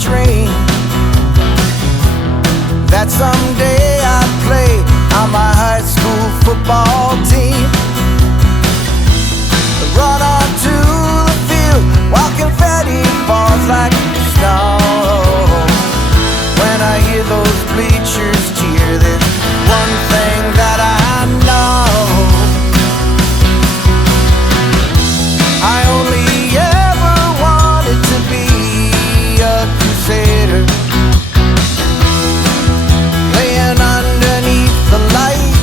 dream that someday I'd play on my high school football team. Run onto the field while confetti falls like snow. When I hear those bleachers cheer, there's one thing that I know. I only ever wanted to be a crusader, laying underneath the lights.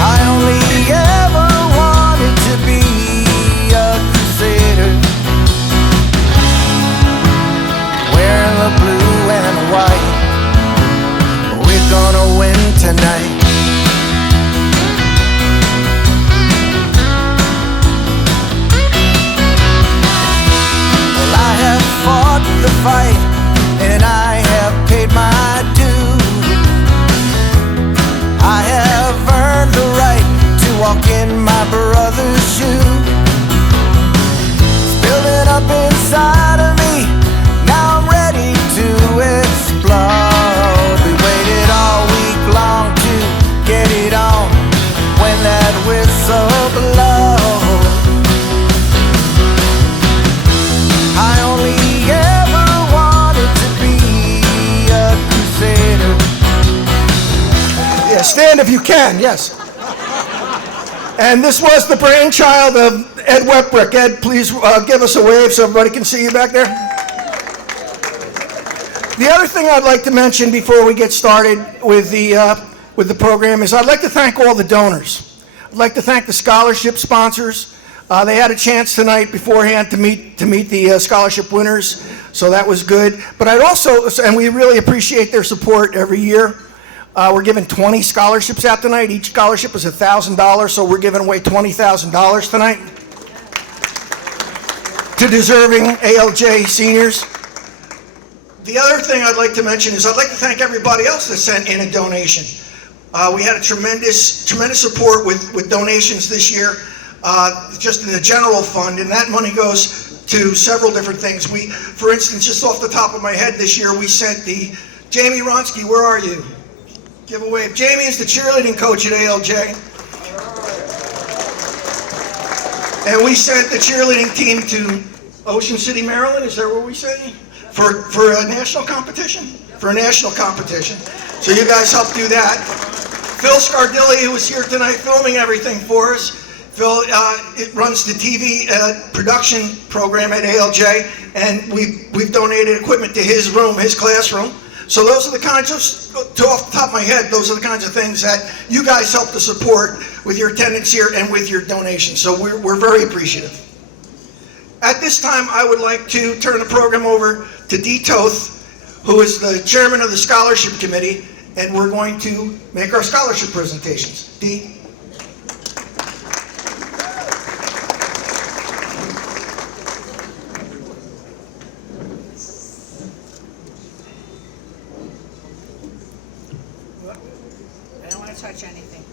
I only ever wanted to be a crusader, wearing the blue and white. We're gonna win tonight. Well, I have fought the fight and I have paid my dues. I have earned the right to walk in my brother's shoes. It's building up inside of me, now I'm ready to explode. We waited all week long to get it on when that whistle blows. I only ever wanted to be a crusader. Yeah, stand if you can, yes. And this was the brainchild of Ed Wetbrick. Ed, please give us a wave so everybody can see you back there. The other thing I'd like to mention before we get started with the program is I'd like to thank all the donors. I'd like to thank the scholarship sponsors. They had a chance tonight beforehand to meet the scholarship winners, so that was good. But I'd also, and we really appreciate their support every year. We're giving 20 scholarships out tonight. Each scholarship is $1,000, so we're giving away $20,000 tonight to deserving A.L.J. seniors. The other thing I'd like to mention is I'd like to thank everybody else that sent in a donation. We had a tremendous support with donations this year, just in the general fund, and that money goes to several different things. For instance, just off the top of my head this year, we sent the Jamie Ronsky, where are you? Give a wave. Jamie is the cheerleading coach at A.L.J. And we sent the cheerleading team to Ocean City, Maryland. Is that where we sent you? For a national competition? For a national competition. So you guys helped do that. Phil Scardilli, who was here tonight filming everything for us. Phil it runs the TV production program at A.L.J. and we've donated equipment to his room, his classroom. So those are the kinds of, off the top of my head, those are the kinds of things that you guys help to support with your attendance here and with your donations. So we're very appreciative. At this time, I would like to turn the program over to Dee Toth, who is the chairman of the scholarship committee, and we're going to make our scholarship presentations. Dee? Touch anything,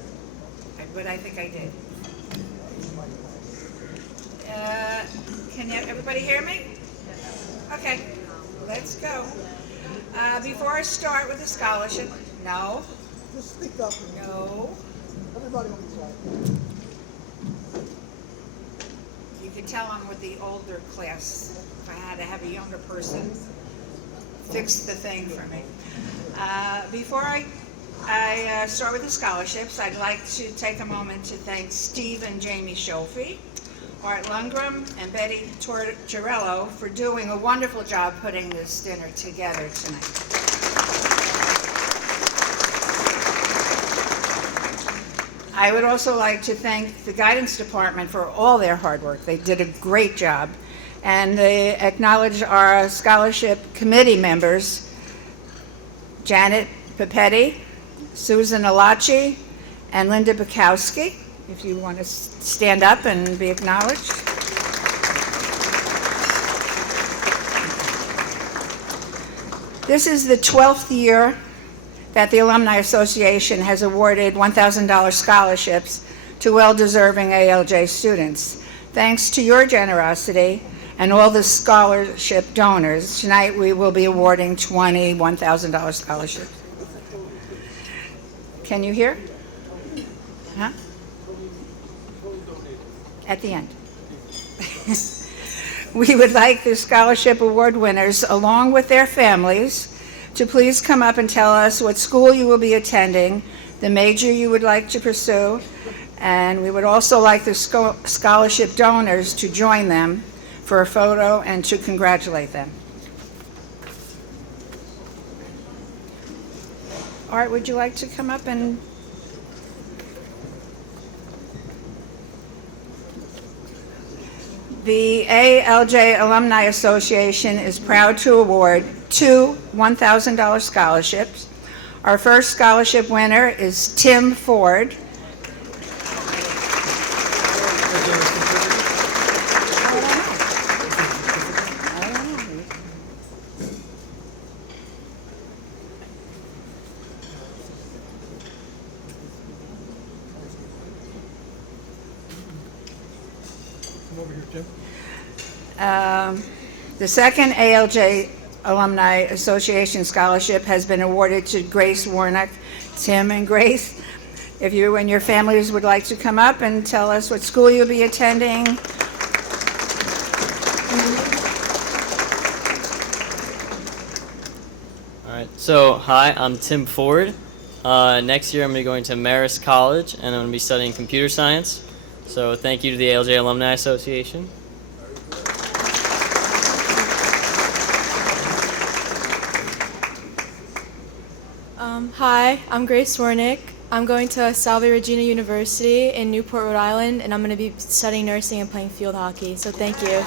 but I think I did. Can everybody hear me? Okay, let's go. Before I start with the scholarship, no. Just speak up. No. Everybody on the side. You can tell I'm with the older class. If I had to have a younger person fix the thing for me. Before I start with the scholarships, I'd like to take a moment to thank Steve and Jamie Schofi, Art Lundgren, and Betty Torello for doing a wonderful job putting this dinner together tonight. I would also like to thank the guidance department for all their hard work. They did a great job. And they acknowledge our scholarship committee members, Janet Papetti, Susan A.L.J, and Linda Bukowski, if you want to stand up and be acknowledged. This is the 12th year that the Alumni Association has awarded $1,000 scholarships to well-deserving A.L.J students. Thanks to your generosity, and all the scholarship donors. Tonight, we will be awarding 20 $1,000 scholarships. Can you hear? Huh? At the end. We would like the scholarship award winners, along with their families, to please come up and tell us what school you will be attending, the major you would like to pursue, and we would also like the scholarship donors to join them for a photo and to congratulate them. Art, would you like to come up and... The A.L.J. Alumni Association is proud to award 2 $1,000 scholarships. Our first scholarship winner is Tim Ford. Over here, Tim. The second A.L.J. Alumni Association scholarship has been awarded to Grace Warnock. Tim and Grace, if you and your families would like to come up and tell us what school you'll be attending. All right, so hi, I'm Tim Ford. Next year I'm going to be going to Marist College, and I'm going to be studying computer science. So thank you to the A.L.J. Alumni Association. Hi, I'm Grace Warnick. I'm going to Salve Regina University in Newport, Rhode Island, and I'm going to be studying nursing and playing field hockey. So thank you.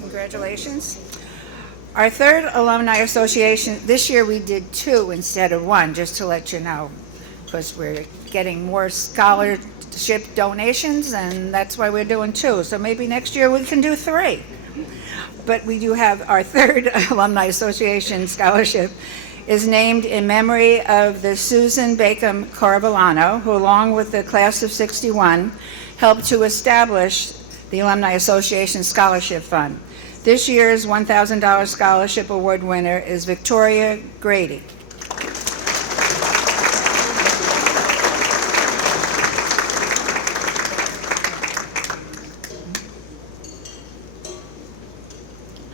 Congratulations. Our third Alumni Association, this year we did 2 instead of 1, just to let you know, because we're getting more scholarship donations, and that's why we're doing 2. So maybe next year we can do 3. But we do have our third Alumni Association scholarship is named in memory of the Susan Bacon Coravellano, who along with the class of 61 helped to establish the Alumni Association Scholarship Fund. This year's $1,000 scholarship award winner is Victoria Grady.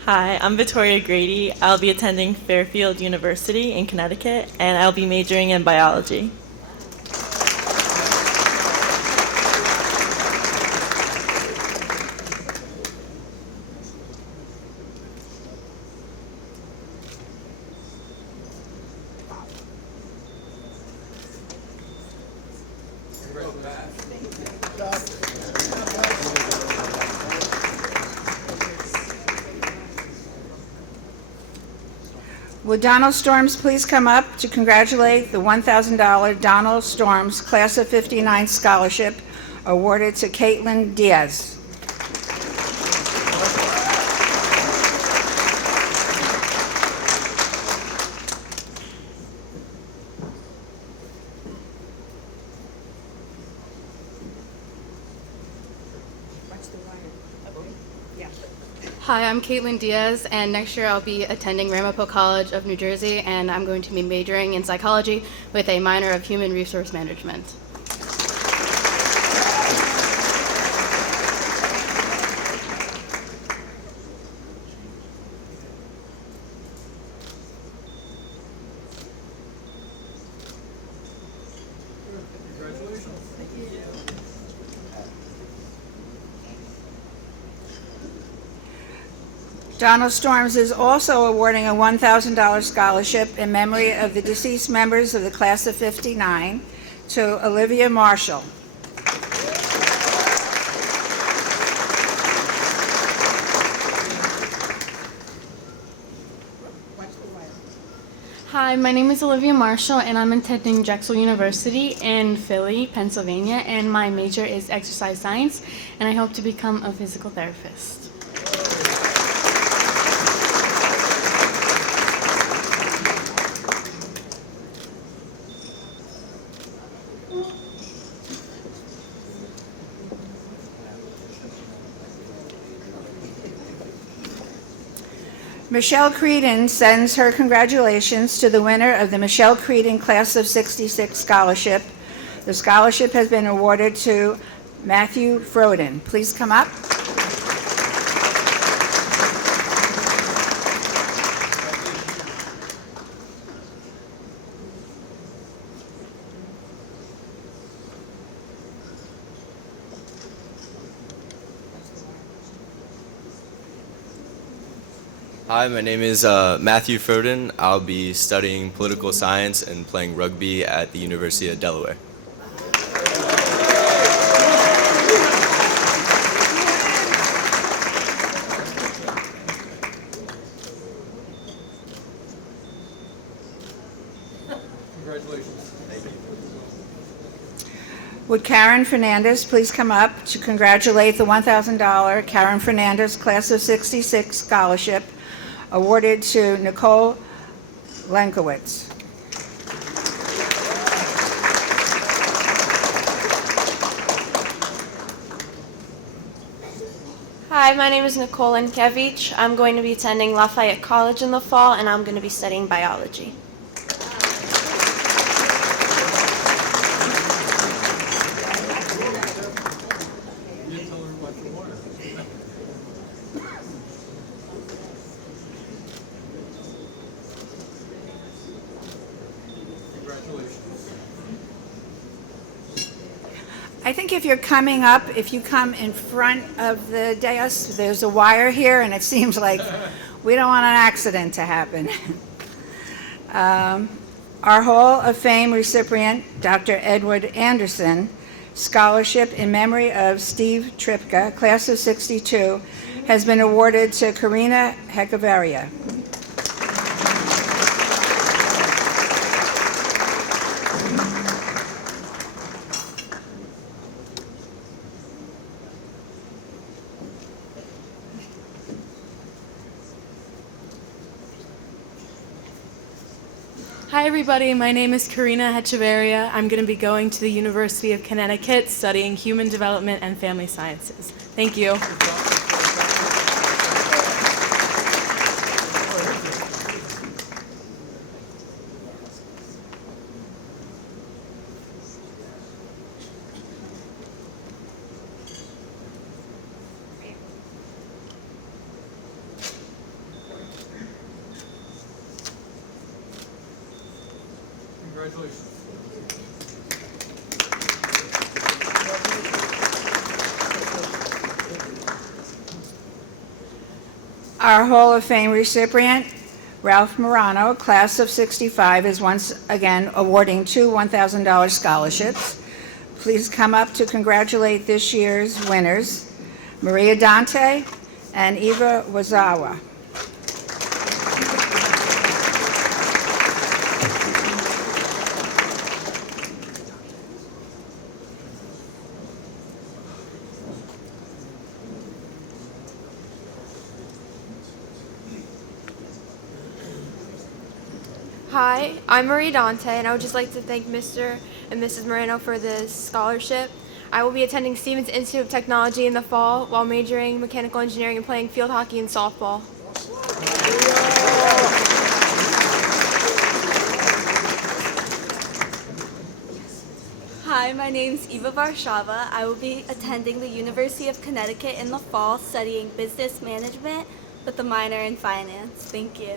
Hi, I'm Victoria Grady. I'll be attending Fairfield University in Connecticut, and I'll be majoring in biology. Would Donald Storms please come up to congratulate the $1,000 Donald Storms Class of 59 Scholarship awarded to Caitlin Diaz. Hi, I'm Caitlin Diaz, and next year I'll be attending Ramapo College of New Jersey, and I'm going to be majoring in psychology with a minor of human resource management. Donald Storms is also awarding a $1,000 scholarship in memory of the deceased members of the Class of 59 to Olivia Marshall. Hi, my name is Olivia Marshall, and I'm attending Drexel University in Philly, Pennsylvania, and my major is exercise science, and I hope to become a physical therapist. Michelle Creedon sends her congratulations to the winner of the Michelle Creedon Class of 66 Scholarship. The scholarship has been awarded to Matthew Froden. Please come up. Hi, my name is Matthew Froden. I'll be studying political science and playing rugby at the University of Delaware. Congratulations. Thank you. Would Karen Fernandez please come up to congratulate the $1,000 Karen Fernandez Class of 66 Scholarship awarded to Nicole Lenkowitz. Hi, my name is Nicole Lenkevich. I'm going to be attending Lafayette College in the fall, and I'm going to be studying biology. I think if you're coming up, if you come in front of the dais, there's a wire here, and it seems like we don't want an accident to happen. Our Hall of Fame recipient, Dr. Edward Anderson, scholarship in memory of Steve Tripka, Class of 62, has been awarded to Karina Heckavaria. Hi everybody, my name is Karina Hechevarria. I'm going to be going to the University of Connecticut studying Human Development and Family Sciences. Thank you. Congratulations. Our Hall of Fame recipient, Ralph Morano, Class of 65, is once again awarding two $1,000 scholarships. Please come up to congratulate this year's winners, Maria Dante and Eva Wazawa. Hi, I'm Marie Dante, and I would just like to thank Mr. and Mrs. Moreno for this scholarship. I will be attending Stevens Institute of Technology in the fall while majoring in mechanical engineering and playing field hockey and softball. Hi, my name's Eva Varshava. I will be attending the University of Connecticut in the fall studying business management with a minor in finance. Thank you.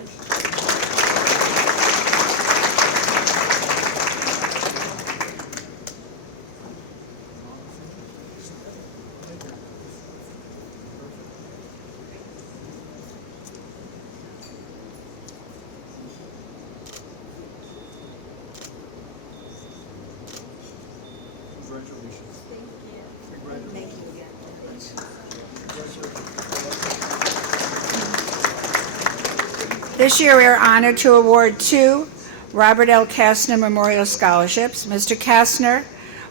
Congratulations. Thank you. This year we are honored to award two Robert L. Kastner Memorial Scholarships. Mr. Kastner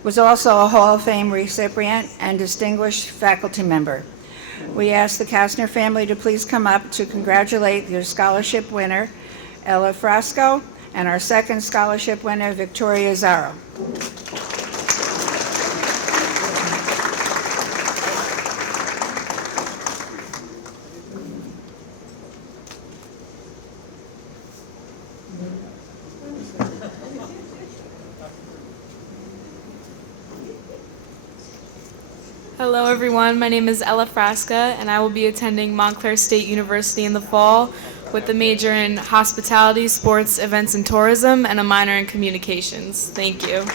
was also a Hall of Fame recipient and distinguished faculty member. We ask the Kastner family to please come up to congratulate their scholarship winner, Ella Frasco, and our second scholarship winner, Victoria Zaro. Hello everyone, my name is Ella Frasca and I will be attending Montclair State University in the fall with a major in hospitality, sports, events, and tourism and a minor in communications. Thank you.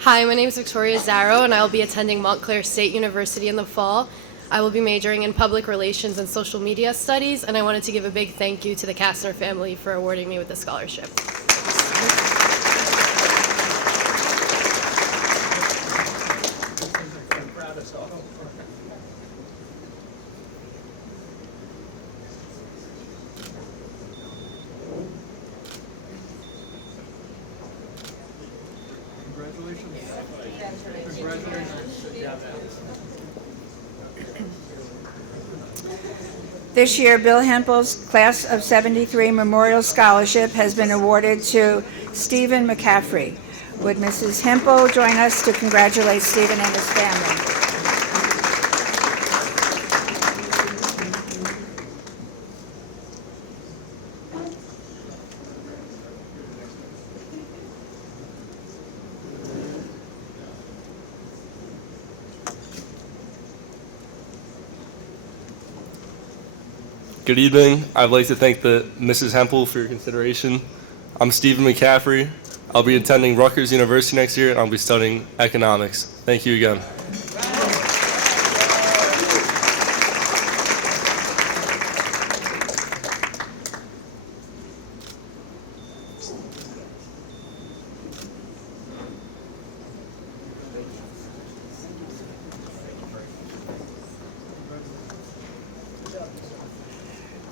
Hi, my name is Victoria Zaro and I will be attending Montclair State University in the fall. I will be majoring in public relations and social media studies, and I wanted to give a big thank you to the Kastner family for awarding me with the scholarship. This year, Bill Hempel's Class of 73 Memorial Scholarship has been awarded to Stephen McCaffrey. Would Mrs. Hempel join us to congratulate Stephen and his family? Good evening. I'd like to thank the Mrs. Hempel for your consideration. I'm Stephen McCaffrey. I'll be attending Rutgers University next year, and I'll be studying economics. Thank you again.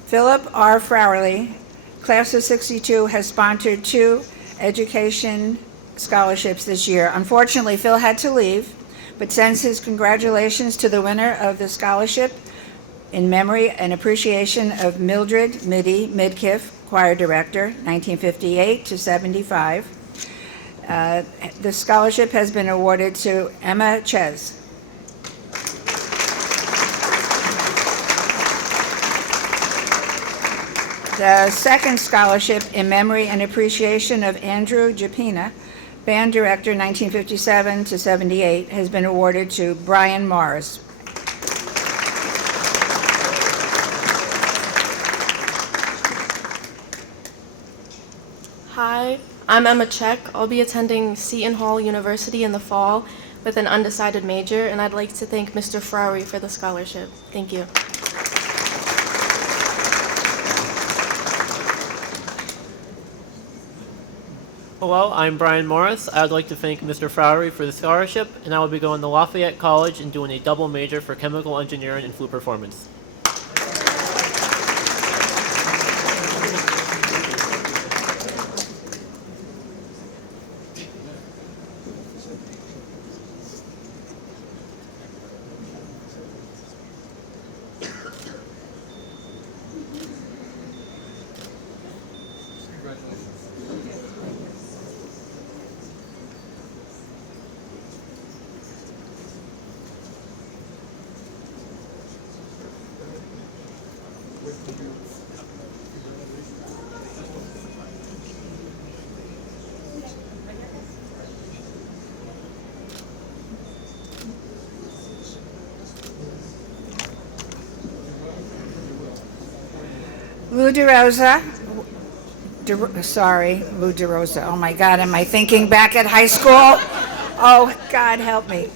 Philip R. Frowerly, Class of 62, has sponsored 2 education scholarships this year. Unfortunately, Phil had to leave, but sends his congratulations to the winner of the scholarship in memory and appreciation of Mildred Middy Midkiff, choir director, 1958 to 75. The scholarship has been awarded to Emma Ches. The second scholarship in memory and appreciation of Andrew Japina, band director 1957 to 78, has been awarded to Brian Mars. Hi, I'm Emma Check. I'll be attending Seton Hall University in the fall with an undecided major, and I'd like to thank Mr. Ferrari for the scholarship. Thank you. Hello, I'm Brian Morris. I would like to thank Mr. Frowery for the scholarship, and I will be going to Lafayette College and doing a double major for chemical engineering and flute performance. Lou DeRosa, Lou DeRosa. Oh my God, am I thinking back at high school? Oh, God help me.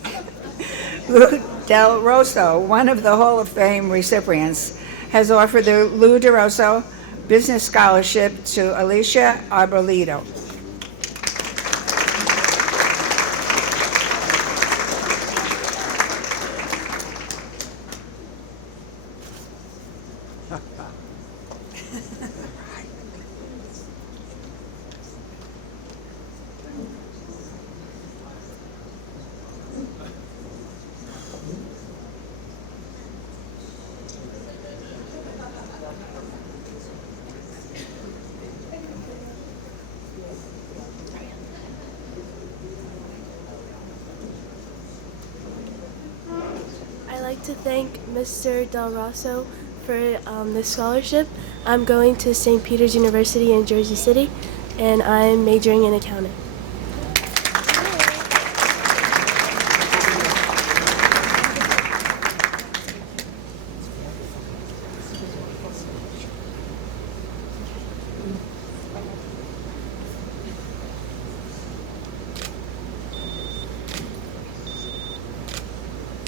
Lou Del Rosso, one of the Hall of Fame recipients, has offered the Lou DeRosa Business Scholarship to Alicia Arbolito. I'd like to thank Mr. Del Rosso for this scholarship. I'm going to St. Peter's University in Jersey City, and I'm majoring in accounting.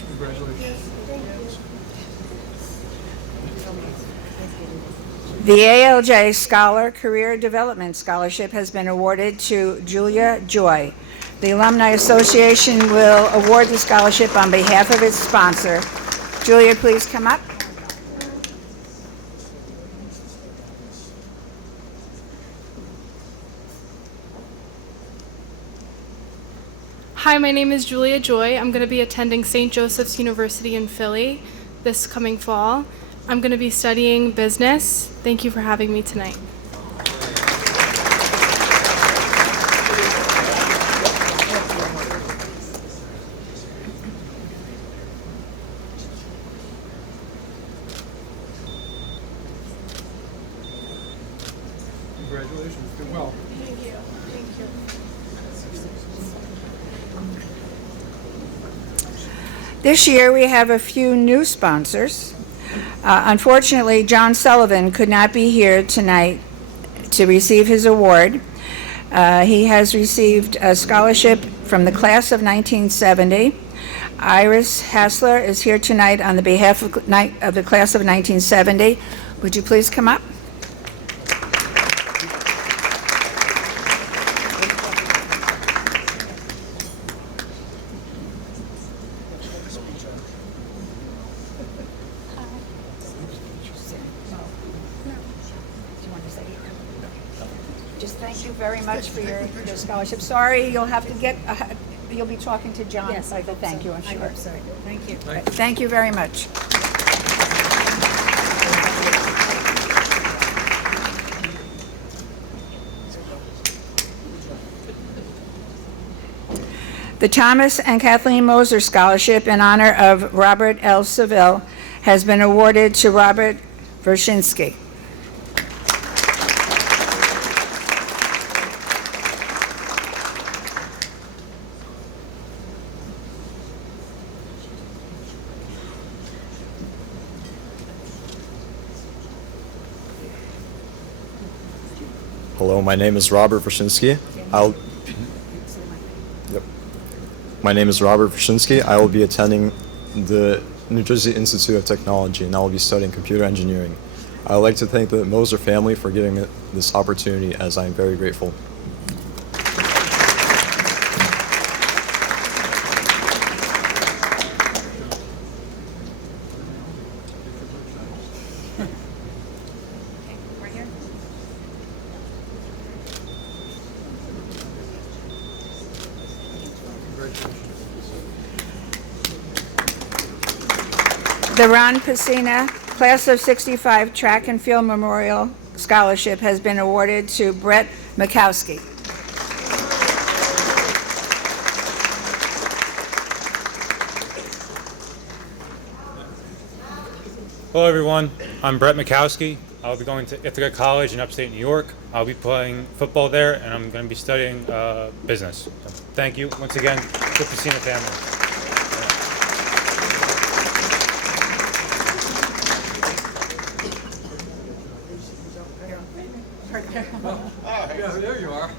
Congratulations. The A.L.J. Scholar Career Development Scholarship has been awarded to Julia Joy. The Alumni Association will award the scholarship on behalf of its sponsor. Julia, please come up. Hi, my name is Julia Joy. I'm going to be attending St. Joseph's University in Philly this coming fall. I'm going to be studying business. Thank you for having me tonight. Congratulations. Do well. Thank you. Thank you. This year, we have a few new sponsors. Unfortunately, John Sullivan could not be here tonight to receive his award. He has received a scholarship from the class of 1970. Iris Hassler is here tonight on the behalf of the class of 1970. Would you please come up? Just thank you very much for your scholarship. Sorry, you'll have to get, you'll be talking to John. Yes, I hope Thank so. you, I'm I sure. hope so. Thank you. Thank you very much. The Thomas and Kathleen Moser Scholarship in honor of Robert L. Seville has been awarded to Robert Vershinsky. Hello, my name is Robert Vershinsky. My name is Robert Vershinsky. I will be attending the New Jersey Institute of Technology, and I will be studying computer engineering. I would like to thank the Moser family for giving me this opportunity, as I am very grateful. Right here. The Ron Pacina Class of 65 Track and Field Memorial Scholarship has been awarded to Brett Mikowski. Hello everyone, I'm Brett Mikowski. I'll be going to Ithaca College in upstate New York. I'll be playing football there, and I'm going to be studying business. So, thank you once again, good to see the family. Yeah, there you are.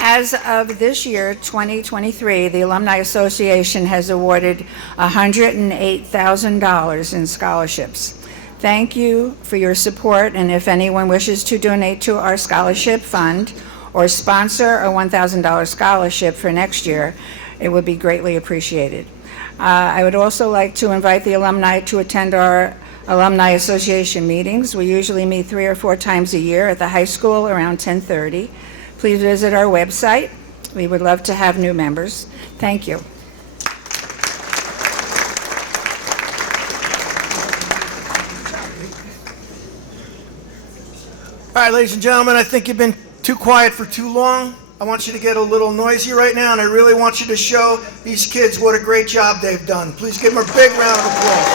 As of this year, 2023, the Alumni Association has awarded $108,000 in scholarships. Thank you for your support, and if anyone wishes to donate to our scholarship fund or sponsor a $1,000 scholarship for next year, it would be greatly appreciated. I would also like to invite the alumni to attend our Alumni Association meetings. We usually meet 3 or 4 times a year at the high school around 10:30. Please visit our website. We would love to have new members. Thank you. All right, ladies and gentlemen, I think you've been too quiet for too long. I want you to get a little noisy right now, and I really want you to show these kids what a great job they've done. Please give them a big round of applause.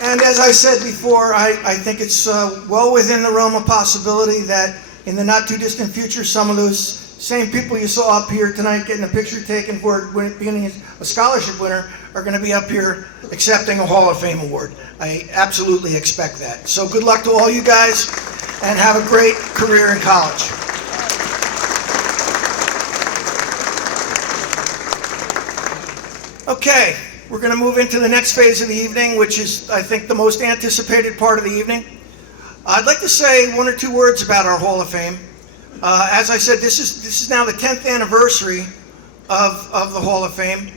And as I said before, I think it's well within the realm of possibility that in the not too distant future, some of those same people you saw up here tonight getting a picture taken for being a scholarship winner are going to be up here accepting a Hall of Fame award. I absolutely expect that. So good luck to all you guys, and have a great career in college. Okay, we're going to move into the next phase of the evening, which is, I think, the most anticipated part of the evening. I'd like to say 1 or 2 words about our Hall of Fame. As I said, this is now the 10th anniversary of the Hall of Fame.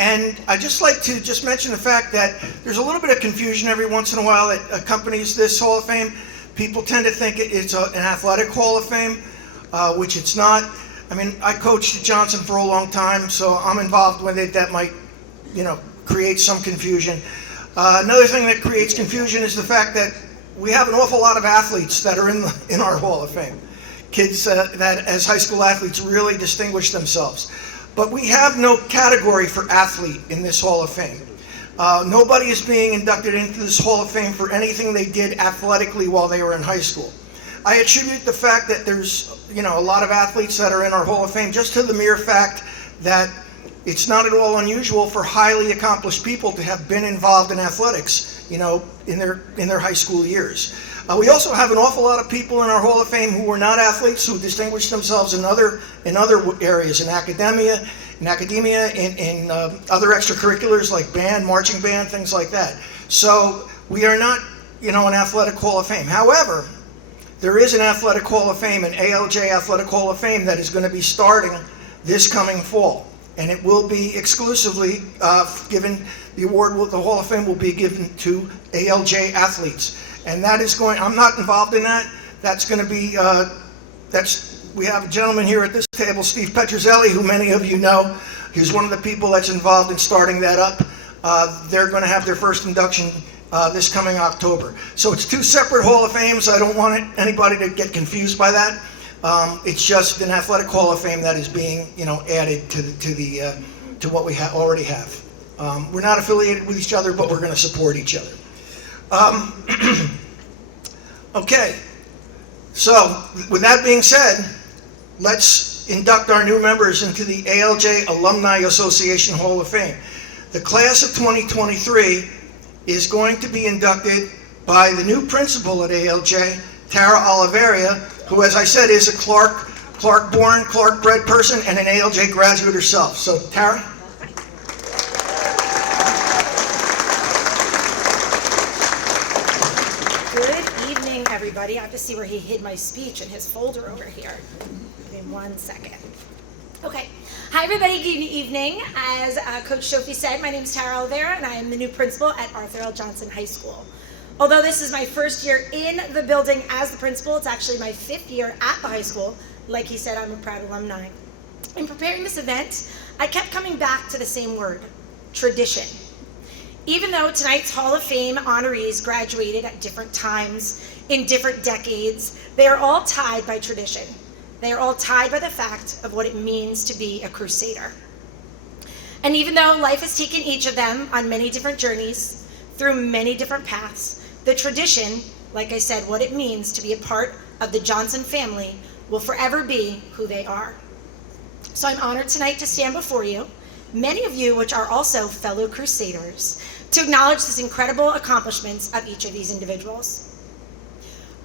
And I'd just like to just mention the fact that there's a little bit of confusion every once in a while that accompanies this Hall of Fame. People tend to think it's an athletic Hall of Fame, which it's not. I mean, I coached at Johnson for a long time, so I'm involved with it. That might, create some confusion. Another thing that creates confusion is the fact that we have an awful lot of athletes that are in our Hall of Fame. Kids that as high school athletes really distinguish themselves. But we have no category for athlete in this Hall of Fame. Nobody is being inducted into this Hall of Fame for anything they did athletically while they were in high school. I attribute the fact that there's a lot of athletes that are in our Hall of Fame just to the mere fact that it's not at all unusual for highly accomplished people to have been involved in athletics, in their high school years. We also have an awful lot of people in our Hall of Fame who were not athletes, who distinguished themselves in other areas, in academia, in other extracurriculars like band, marching band, things like that. So we are not, an athletic Hall of Fame. However, there is an athletic Hall of Fame, an A.L.J. Athletic Hall of Fame that is going to be starting this coming fall. And it will be exclusively given, the award, the Hall of Fame will be given to A.L.J. athletes. And that is I'm not involved in that. That's going to be, we have a gentleman here at this table, Steve Petrozelli, who many of you know. He's one of the people that's involved in starting that up. They're going to have their first induction this coming October. So it's 2 separate Hall of Fames. I don't want anybody to get confused by that. It's just an athletic Hall of Fame that is being, added to what we already have. We're not affiliated with each other, but we're going to support each other. Okay, so with that being said, let's induct our new members into the A.L.J. Alumni Association Hall of Fame. The class of 2023 is going to be inducted by the new principal at A.L.J., Tara Oliveira, who, as I said, is a Clark-born, Clark-bred person and an A.L.J. graduate herself. So, Tara? Good evening, everybody. I have to see where he hid my speech in his folder over here. Give me 1 second. Okay. Hi, everybody. Good evening. As Coach Shofi said, my name is Tara Oliveira, and I am the new principal at Arthur L. Johnson High School. Although this is my first year in the building as the principal, it's actually my 5th year at the high school. Like he said, I'm a proud alumni. In preparing this event, I kept coming back to the same word, tradition. Even though tonight's Hall of Fame honorees graduated at different times, in different decades, they are all tied by tradition. They are all tied by the fact of what it means to be a crusader. And even though life has taken each of them on many different journeys, through many different paths, the tradition, like I said, what it means to be a part of the Johnson family, will forever be who they are. So I'm honored tonight to stand before you, many of you which are also fellow crusaders, to acknowledge this incredible accomplishments of each of these individuals.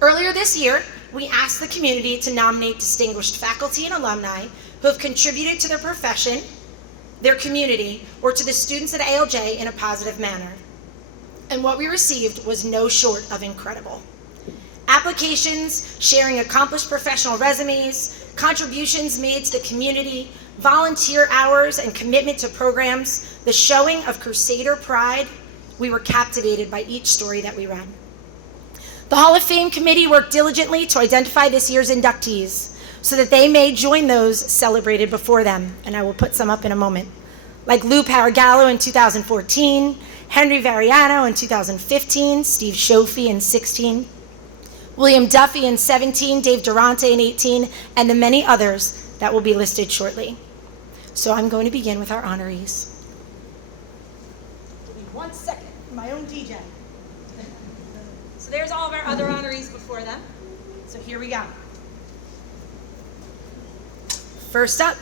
Earlier this year, we asked the community to nominate distinguished faculty and alumni who have contributed to their profession, their community, or to the students at A.L.J. in a positive manner. And what we received was no short of incredible. Applications sharing accomplished professional resumes, contributions made to the community, volunteer hours and commitment to programs, the showing of Crusader pride. We were captivated by each story that we read. The Hall of Fame committee worked diligently to identify this year's inductees so that they may join those celebrated before them, and I will put some up in a moment. Like Lou Paragallo in 2014, Henry Variano in 2015, Steve Shofie in 16, William Duffy in 17, Dave Durante in 18, and the many others that will be listed shortly. So I'm going to begin with our honorees. Give me 1 second, my own DJ. So there's all of our other honorees before them. So here we go. First up,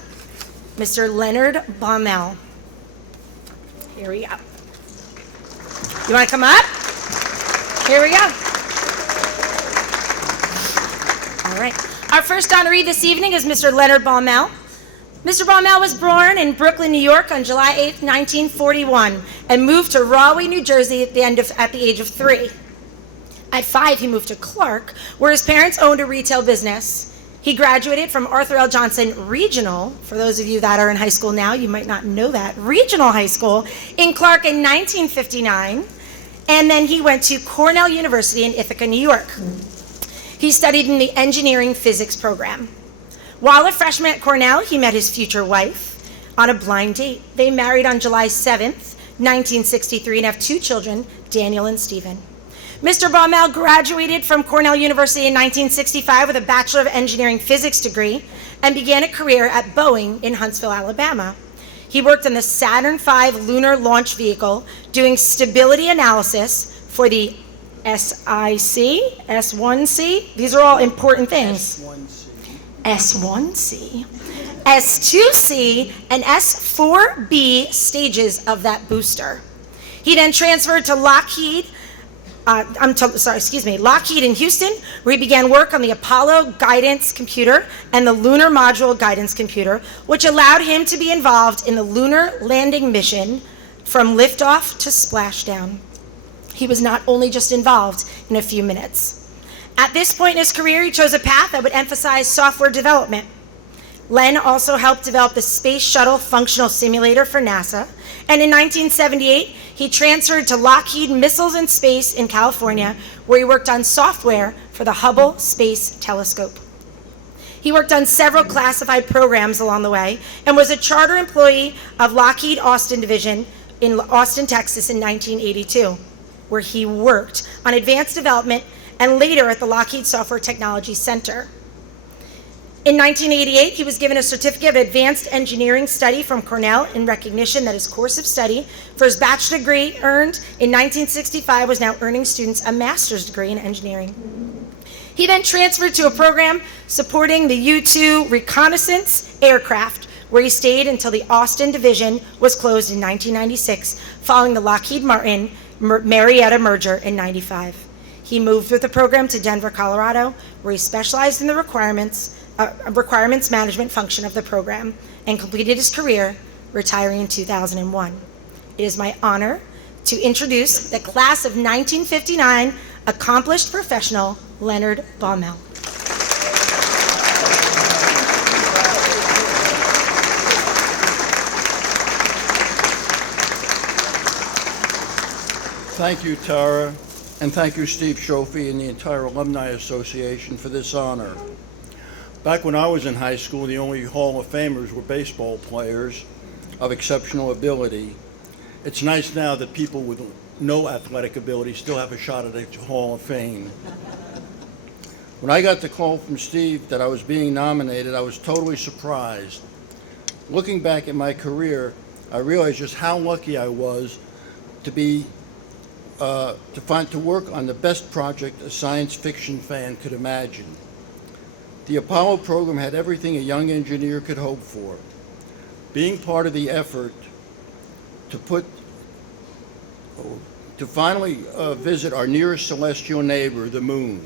Mr. Leonard Baumel. Here we go. You want to come up? Here we go. All right. Our first honoree this evening is Mr. Leonard Baumel. Mr. Baumel was born in Brooklyn, New York on July 8, 1941, and moved to Rahway, New Jersey at the age of 3. At 5, he moved to Clark, where his parents owned a retail business. He graduated from Arthur L. Johnson Regional. For those of you that are in high school now, you might not know that. Regional High School in Clark in 1959. And then he went to Cornell University in Ithaca, New York. He studied in the engineering physics program. While a freshman at Cornell, he met his future wife on a blind date. They married on July 7th, 1963, and have 2 children, Daniel and Stephen. Mr. Baumel graduated from Cornell University in 1965 with a Bachelor of Engineering Physics degree and began a career at Boeing in Huntsville, Alabama. He worked on the Saturn V lunar launch vehicle doing stability analysis for the SIC, S1C. These are all important things. S1C, S2C, and S4B stages of that booster. He then transferred to Lockheed in Houston, where he began work on the Apollo guidance computer and the Lunar Module guidance computer, which allowed him to be involved in the lunar landing mission from liftoff to splashdown. He was not only just involved in a few minutes. At this point in his career, he chose a path that would emphasize software development. Len also helped develop the Space Shuttle Functional Simulator for NASA, and in 1978, he transferred to Lockheed Missiles and Space in California, where he worked on software for the Hubble Space Telescope. He worked on several classified programs along the way and was a charter employee of Lockheed Austin Division in Austin, Texas in 1982, where he worked on advanced development and later at the Lockheed Software Technology Center. In 1988, he was given a Certificate of Advanced Engineering Study from Cornell in recognition that his course of study for his bachelor degree earned in 1965 was now earning students a master's degree in engineering. He then transferred to a program supporting the U-2 reconnaissance aircraft, where he stayed until the Austin Division was closed in 1996, following the Lockheed Martin Marietta merger in 95. He moved with the program to Denver, Colorado, where he specialized in the requirements management function of the program and completed his career, retiring in 2001. It is my honor to introduce the class of 1959 accomplished professional Leonard Baumel. Thank you, Tara, and thank you, Steve Shofie and the entire Alumni Association for this honor. Back when I was in high school, the only Hall of Famers were baseball players of exceptional ability. It's nice now that people with no athletic ability still have a shot at the Hall of Fame. When I got the call from Steve that I was being nominated, I was totally surprised. Looking back at my career, I realized just how lucky I was to work on the best project a science fiction fan could imagine. The Apollo program had everything a young engineer could hope for. Being part of the effort to finally visit our nearest celestial neighbor, the moon.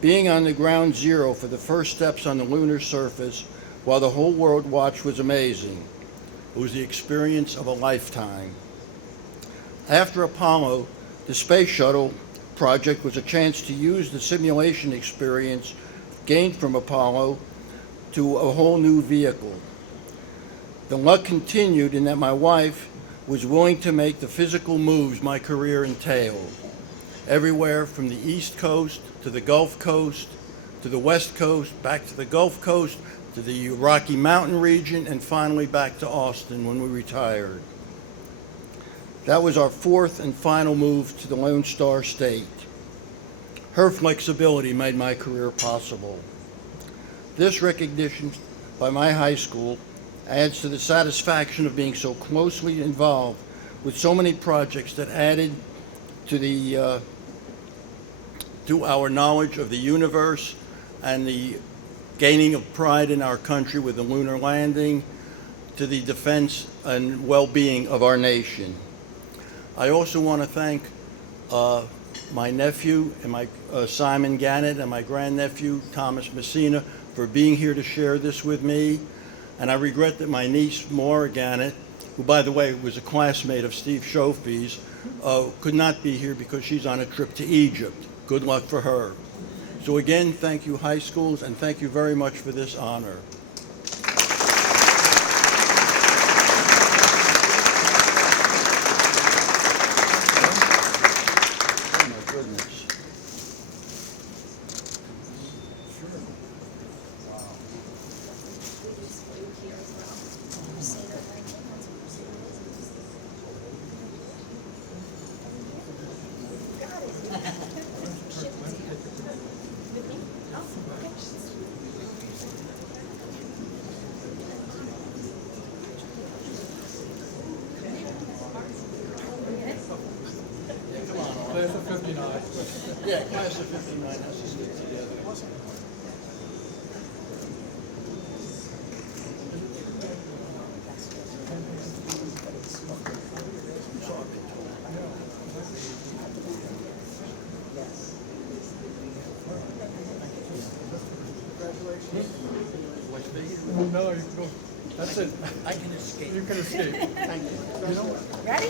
Being on the ground zero for the first steps on the lunar surface while the whole world watched was amazing. It was the experience of a lifetime. After Apollo, the space shuttle project was a chance to use the simulation experience gained from Apollo to a whole new vehicle. The luck continued in that my wife was willing to make the physical moves my career entailed, everywhere from the East Coast to the Gulf Coast to the West Coast, back to the Gulf Coast, to the Rocky Mountain region, and finally back to Austin when we retired. That was our fourth and final move to the Lone Star State. Her flexibility made my career possible. This recognition by my high school adds to the satisfaction of being so closely involved with so many projects that added to our knowledge of the universe and the gaining of pride in our country with the lunar landing, to the defense and well-being of our nation. I also want to thank my nephew and my Simon Gannett and my grandnephew Thomas Messina for being here to share this with me. And I regret that my niece Maura Gannett, who by the way was a classmate of Steve Shofie's, could not be here because she's on a trip to Egypt. Good luck for her. So again, thank you high schools, and thank you very much for this honor. Oh my goodness. Class of 59. Yeah, class of 59 has to stick together. No, you go. That's it. I can escape. You can escape. Thank you. You know what? Ready?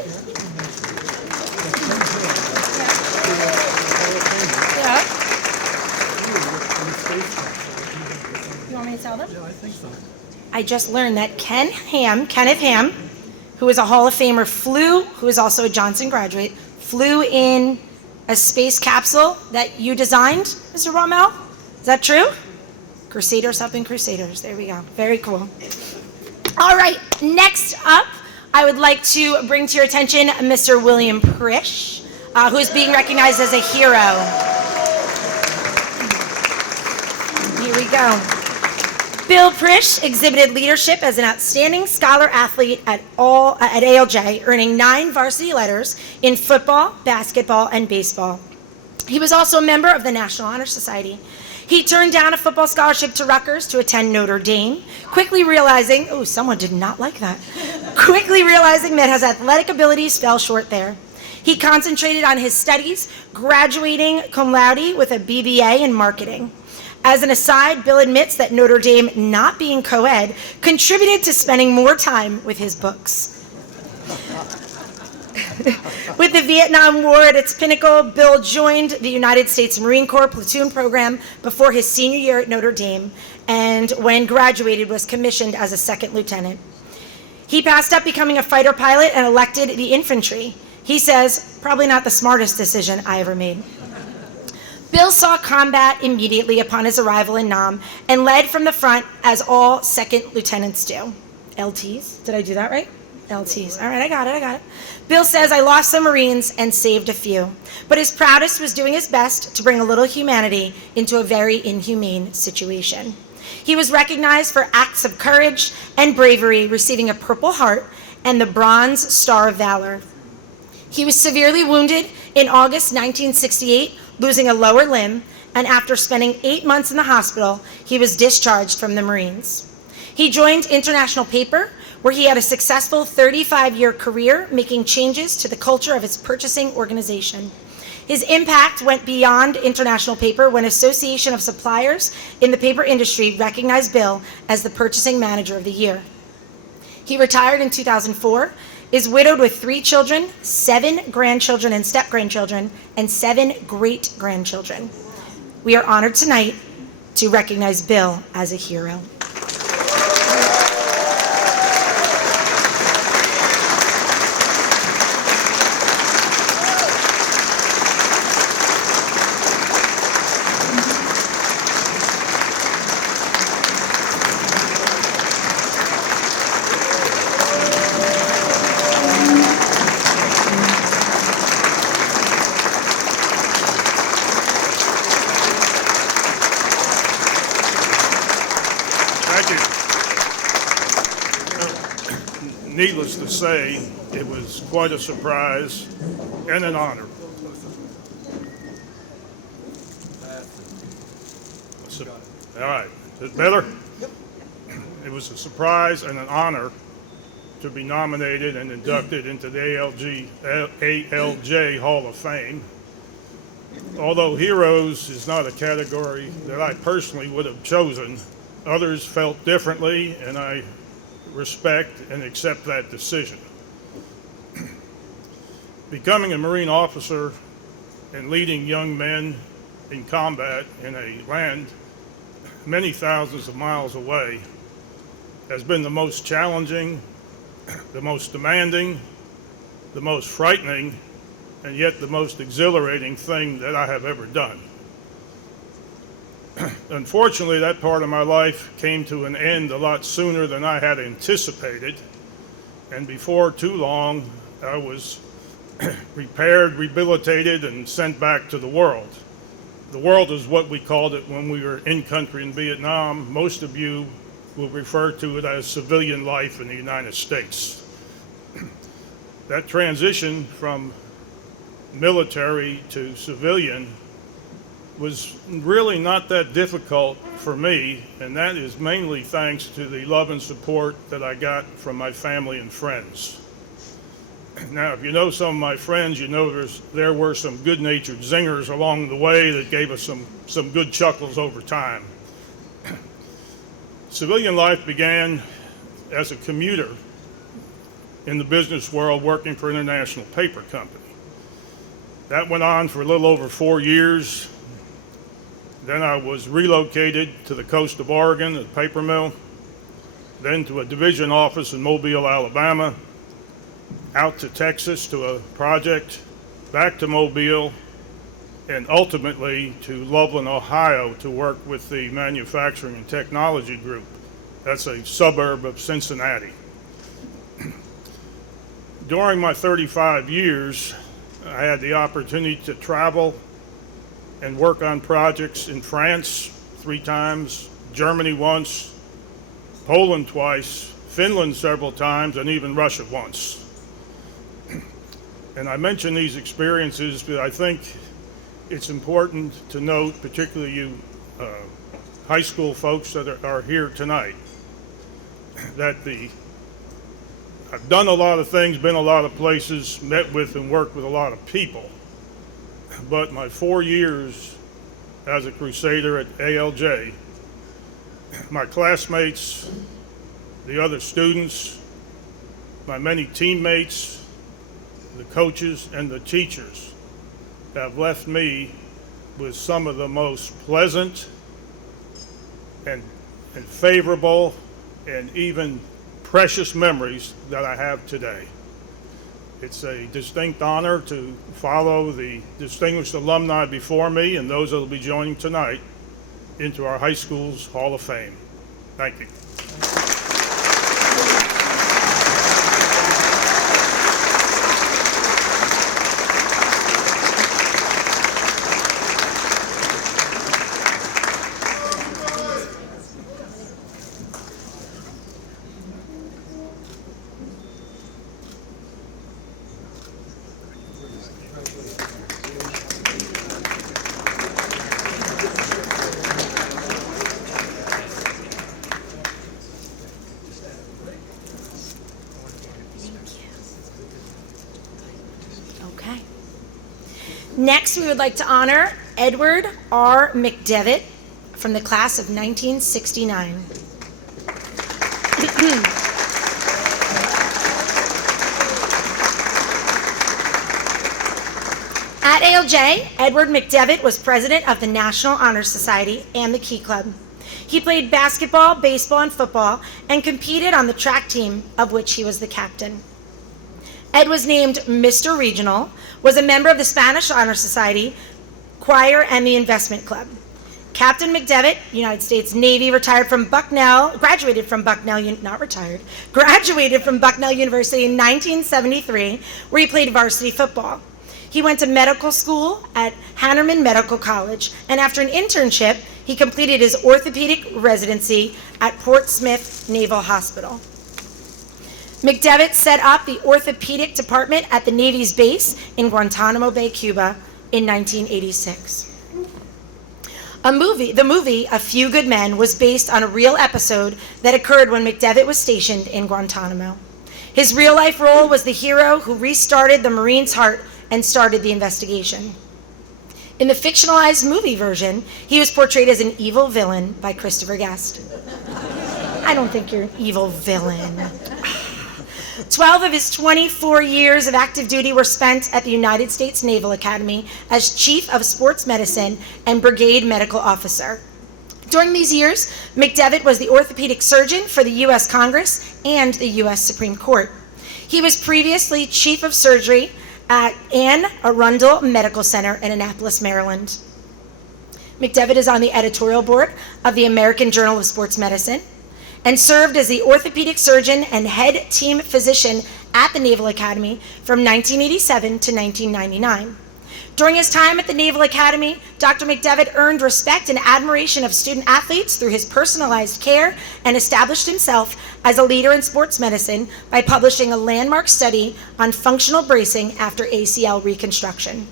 Yeah. You want me to tell them? Yeah, I think so. I just learned that Kenneth Ham, who is a Hall of Famer, who is also a Johnson graduate, flew in a space capsule that you designed, Mr. Rommel. Is that true? Crusaders helping Crusaders. There we go. Very cool. All right, next up, I would like to bring to your attention Mr. William Prish, who is being recognized as a hero. Here we go. Bill Prish exhibited leadership as an outstanding scholar athlete at A.L.J, earning 9 varsity letters in football, basketball, and baseball. He was also a member of the National Honor Society. He turned down a football scholarship to Rutgers to attend Notre Dame, quickly realizing, oh, someone did not like that, quickly realizing that his athletic abilities fell short there. He concentrated on his studies, graduating cum laude with a BBA in marketing. As an aside, Bill admits that Notre Dame not being co-ed contributed to spending more time with his books. With the Vietnam War at its pinnacle, Bill joined the United States Marine Corps platoon program before his senior year at Notre Dame, and when graduated was commissioned as a second lieutenant. He passed up becoming a fighter pilot and elected the infantry. He says, probably not the smartest decision I ever made. Bill saw combat immediately upon his arrival in Nam and led from the front as all second lieutenants do. LTs, did I do that right? LTs, all right, I got it. Bill says, I lost some Marines and saved a few, but his proudest was doing his best to bring a little humanity into a very inhumane situation. He was recognized for acts of courage and bravery, receiving a Purple Heart and the Bronze Star of Valor. He was severely wounded in August 1968, losing a lower limb, and after spending 8 months in the hospital, he was discharged from the Marines. He joined International Paper, where he had a successful 35-year career making changes to the culture of its purchasing organization. His impact went beyond International Paper when Association of Suppliers in the paper industry recognized Bill as the Purchasing Manager of the Year. He retired in 2004, is widowed with 3 children, 7 grandchildren and step-grandchildren, and 7 great-grandchildren. We are honored tonight to recognize Bill as a hero. Needless to say, it was quite a surprise and an honor. All right, is it better? Yep. It was a surprise and an honor to be nominated and inducted into the A.L.J. Hall of Fame. Although heroes is not a category that I personally would have chosen, others felt differently, and I respect and accept that decision. Becoming a Marine officer and leading young men in combat in a land many thousands of miles away has been the most challenging, the most demanding, the most frightening, and yet the most exhilarating thing that I have ever done. Unfortunately, that part of my life came to an end a lot sooner than I had anticipated, and before too long, I was repaired, rehabilitated, and sent back to the world. The world is what we called it when we were in country in Vietnam. Most of you will refer to it as civilian life in the United States. That transition from military to civilian was really not that difficult for me, and that is mainly thanks to the love and support that I got from my family and friends. Now, if you know some of my friends, you know there were some good-natured zingers along the way that gave us some good chuckles over time. Civilian life began as a commuter in the business world working for International Paper Company. That went on for a little over 4 years. Then I was relocated to the coast of Oregon at a paper mill, then to a division office in Mobile, Alabama, out to Texas to a project, back to Mobile, and ultimately to Loveland, Ohio to work with the Manufacturing and Technology Group. That's a suburb of Cincinnati. During my 35 years, I had the opportunity to travel and work on projects in France 3 times, Germany once, Poland twice, Finland several times, and even Russia once. And I mention these experiences because I think it's important to note, particularly you high school folks that are here tonight, that I've done a lot of things, been a lot of places, met with and worked with a lot of people. But my 4 years as a Crusader at A.L.J., my classmates, the other students, my many teammates, the coaches, and the teachers have left me with some of the most pleasant and favorable and even precious memories that I have today. It's a distinct honor to follow the distinguished alumni before me and those that will be joining tonight into our high school's Hall of Fame. Thank you. Next, we would like to honor Edward R. McDevitt from the class of 1969. At A.L.J., Edward McDevitt was president of the National Honor Society and the Key Club. He played basketball, baseball, and football, and competed on the track team, of which he was the captain. Ed was named Mr. Regional, was a member of the Spanish Honor Society, choir, and the Investment Club. Captain McDevitt, United States Navy, graduated from Bucknell University in 1973, where he played varsity football. He went to medical school at Hannerman Medical College, and after an internship, he completed his orthopedic residency at Portsmouth Naval Hospital. McDevitt set up the orthopedic department at the Navy's base in Guantanamo Bay, Cuba, in 1986. The movie A Few Good Men was based on a real episode that occurred when McDevitt was stationed in Guantanamo. His real-life role was the hero who restarted the Marine's heart and started the investigation. In the fictionalized movie version, he was portrayed as an evil villain by Christopher Guest. I don't think you're an evil villain. 12 of his 24 years of active duty were spent at the United States Naval Academy as Chief of Sports Medicine and Brigade Medical Officer. During these years, McDevitt was the orthopedic surgeon for the U.S. Congress and the U.S. Supreme Court. He was previously Chief of Surgery at Anne Arundel Medical Center in Annapolis, Maryland. McDevitt is on the editorial board of the American Journal of Sports Medicine and served as the orthopedic surgeon and head team physician at the Naval Academy from 1987 to 1999. During his time at the Naval Academy, Dr. McDevitt earned respect and admiration of student athletes through his personalized care and established himself as a leader in sports medicine by publishing a landmark study on functional bracing after ACL reconstruction.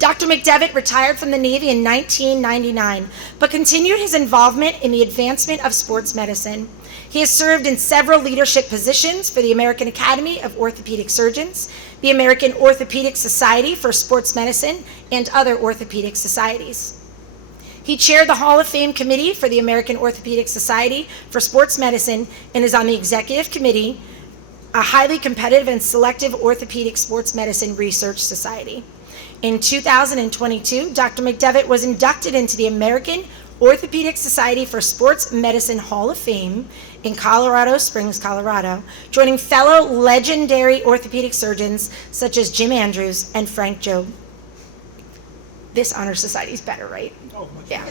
Dr. McDevitt retired from the Navy in 1999, but continued his involvement in the advancement of sports medicine. He has served in several leadership positions for the American Academy of Orthopedic Surgeons, the American Orthopedic Society for Sports Medicine, and other orthopedic societies. He chaired the Hall of Fame Committee for the American Orthopedic Society for Sports Medicine and is on the executive committee, a highly competitive and selective orthopedic sports medicine research society. In 2022, Dr. McDevitt was inducted into the American Orthopedic Society for Sports Medicine Hall of Fame in Colorado Springs, Colorado, joining fellow legendary orthopedic surgeons such as Jim Andrews and Frank Jobe. This honor society is better, right? Yeah.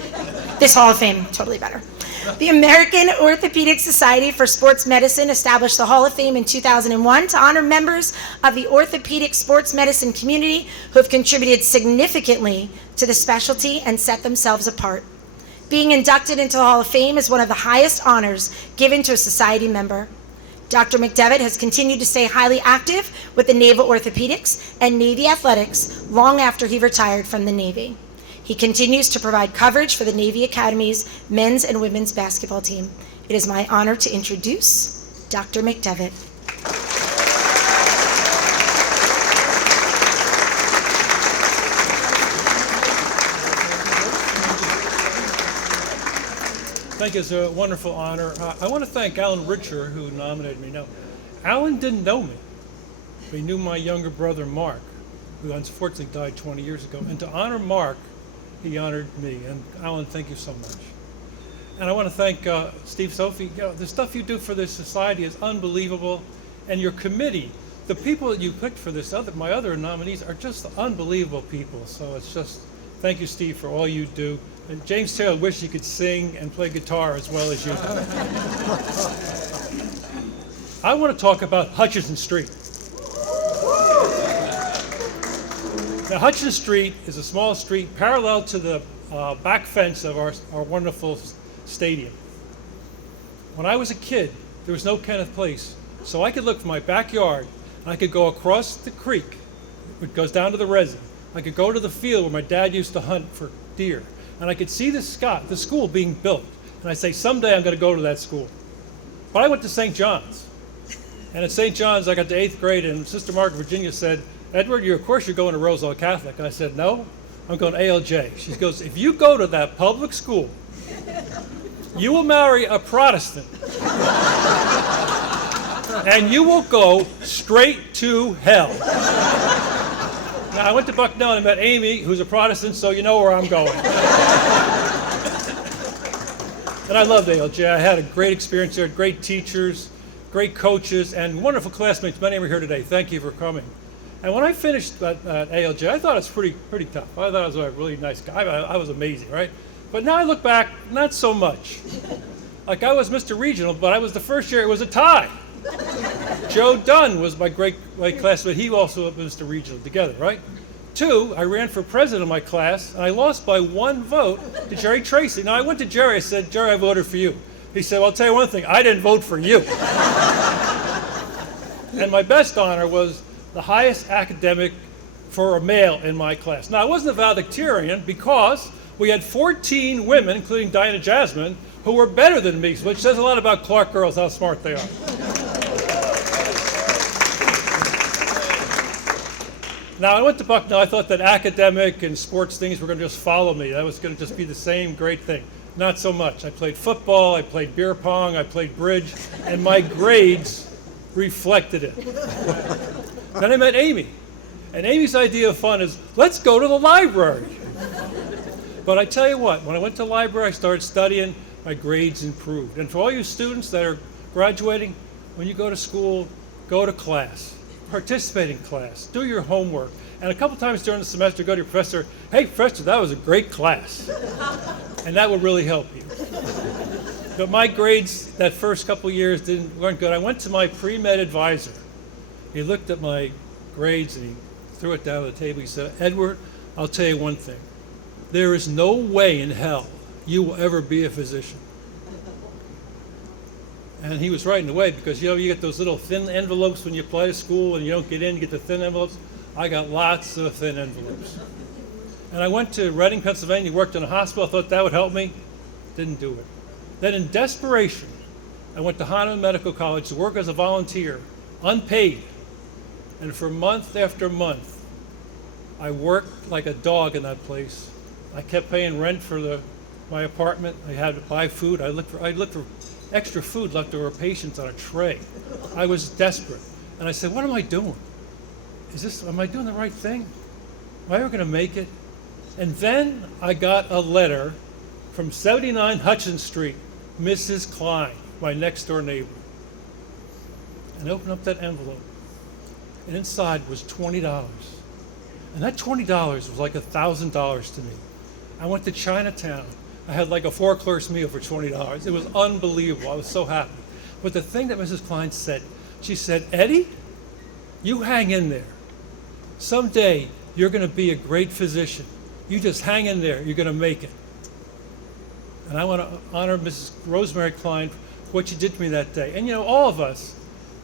This Hall of Fame, totally better. The American Orthopedic Society for Sports Medicine established the Hall of Fame in 2001 to honor members of the orthopedic sports medicine community who have contributed significantly to the specialty and set themselves apart. Being inducted into the Hall of Fame is one of the highest honors given to a society member. Dr. McDevitt has continued to stay highly active with the Naval Orthopedics and Navy Athletics long after he retired from the Navy. He continues to provide coverage for the Navy Academy's men's and women's basketball team. It is my honor to introduce Dr. McDevitt. I think it's a wonderful honor. I want to thank Alan Richer, who nominated me. Now, Alan didn't know me, but he knew my younger brother, Mark, who unfortunately died 20 years ago. And to honor Mark, he honored me. And Alan, thank you so much. And I want to thank Steve, Sophie. You know, the stuff you do for this society is unbelievable. And your committee, the people that you picked for this, my other nominees, are just unbelievable people. So it's just, thank you, Steve, for all you do. And James Taylor wished he could sing and play guitar as well as you do. I want to talk about Hutchison Street. Now, Hutchison Street is a small street parallel to the back fence of our wonderful stadium. When I was a kid, there was no Kenneth Place, so I could look from my backyard, and I could go across the creek, it goes down to the resin. I could go to the field where my dad used to hunt for deer, and I could see the school being built, and I'd say, someday I'm going to go to that school. But I went to St. John's, and at St. John's I got to 8th grade, and Sister Margaret Virginia said, Edward, of course you're going to Roselle Catholic. I said, no, I'm going to A.L.J. She goes, if you go to that public school, you will marry a Protestant, and you will go straight to hell. Now, I went to Bucknell and I met Amy, who's a Protestant, so you know where I'm going. And I loved A.L.J. I had a great experience there, great teachers, great coaches, and wonderful classmates. Many of you are here today. Thank you for coming. And when I finished at A.L.J., I thought it was pretty tough. I thought I was a really nice guy. I was amazing, right? But now I look back, not so much. Like, I was Mr. Regional, but I was the first year, it was a tie. Joe Dunn was my great classmate. He also was Mr. Regional together, right? 2, I ran for president of my class, and I lost by 1 vote to Jerry Tracy. Now, I went to Jerry. I said, Jerry, I voted for you. He said, well, I'll tell you one thing. I didn't vote for you. And my best honor was the highest academic for a male in my class. Now, I wasn't a valedictorian because we had 14 women, including Diana Jasmine, who were better than me, which says a lot about Clark girls, how smart they are. Now, I went to Bucknell. I thought that academic and sports things were going to just follow me. That was going to just be the same great thing. Not so much. I played football, I played beer pong, I played bridge, and my grades reflected it. Then I met Amy. And Amy's idea of fun is, let's go to the library. But I tell you what, when I went to the library, I started studying, my grades improved. And for all you students that are graduating, when you go to school, go to class. Participate in class, do your homework, and a couple times during the semester, go to your professor, hey, professor, that was a great class. And that would really help you. But my grades that first couple years weren't good. I went to my pre-med advisor. He looked at my grades and he threw it down on the table. He said, Edward, I'll tell you one thing. There is no way in hell you will ever be a physician. And he was right in the way, because you get those little thin envelopes when you apply to school and you don't get in, you get the thin envelopes. I got lots of thin envelopes. And I went to Reading, Pennsylvania, worked in a hospital, thought that would help me. Didn't do it. Then in desperation, I went to Hahnemann Medical College to work as a volunteer, unpaid. And for month after month, I worked like a dog in that place. I kept paying rent for my apartment. I had to buy food. I looked for extra food left over patients on a tray. I was desperate. And I said, what am I doing? Am I doing the right thing? Am I ever going to make it? And then I got a letter from 79 Hutchins Street, Mrs. Klein, my next door neighbor. And I opened up that envelope. And inside was $20. And that $20 was like $1,000 to me. I went to Chinatown. I had like a 4-course meal for $20. It was unbelievable. I was so happy. But the thing that Mrs. Klein said, she said, Eddie, you hang in there. Someday you're going to be a great physician. You just hang in there. You're going to make it. And I want to honor Mrs. Rosemary Klein for what she did to me that day. And all of us,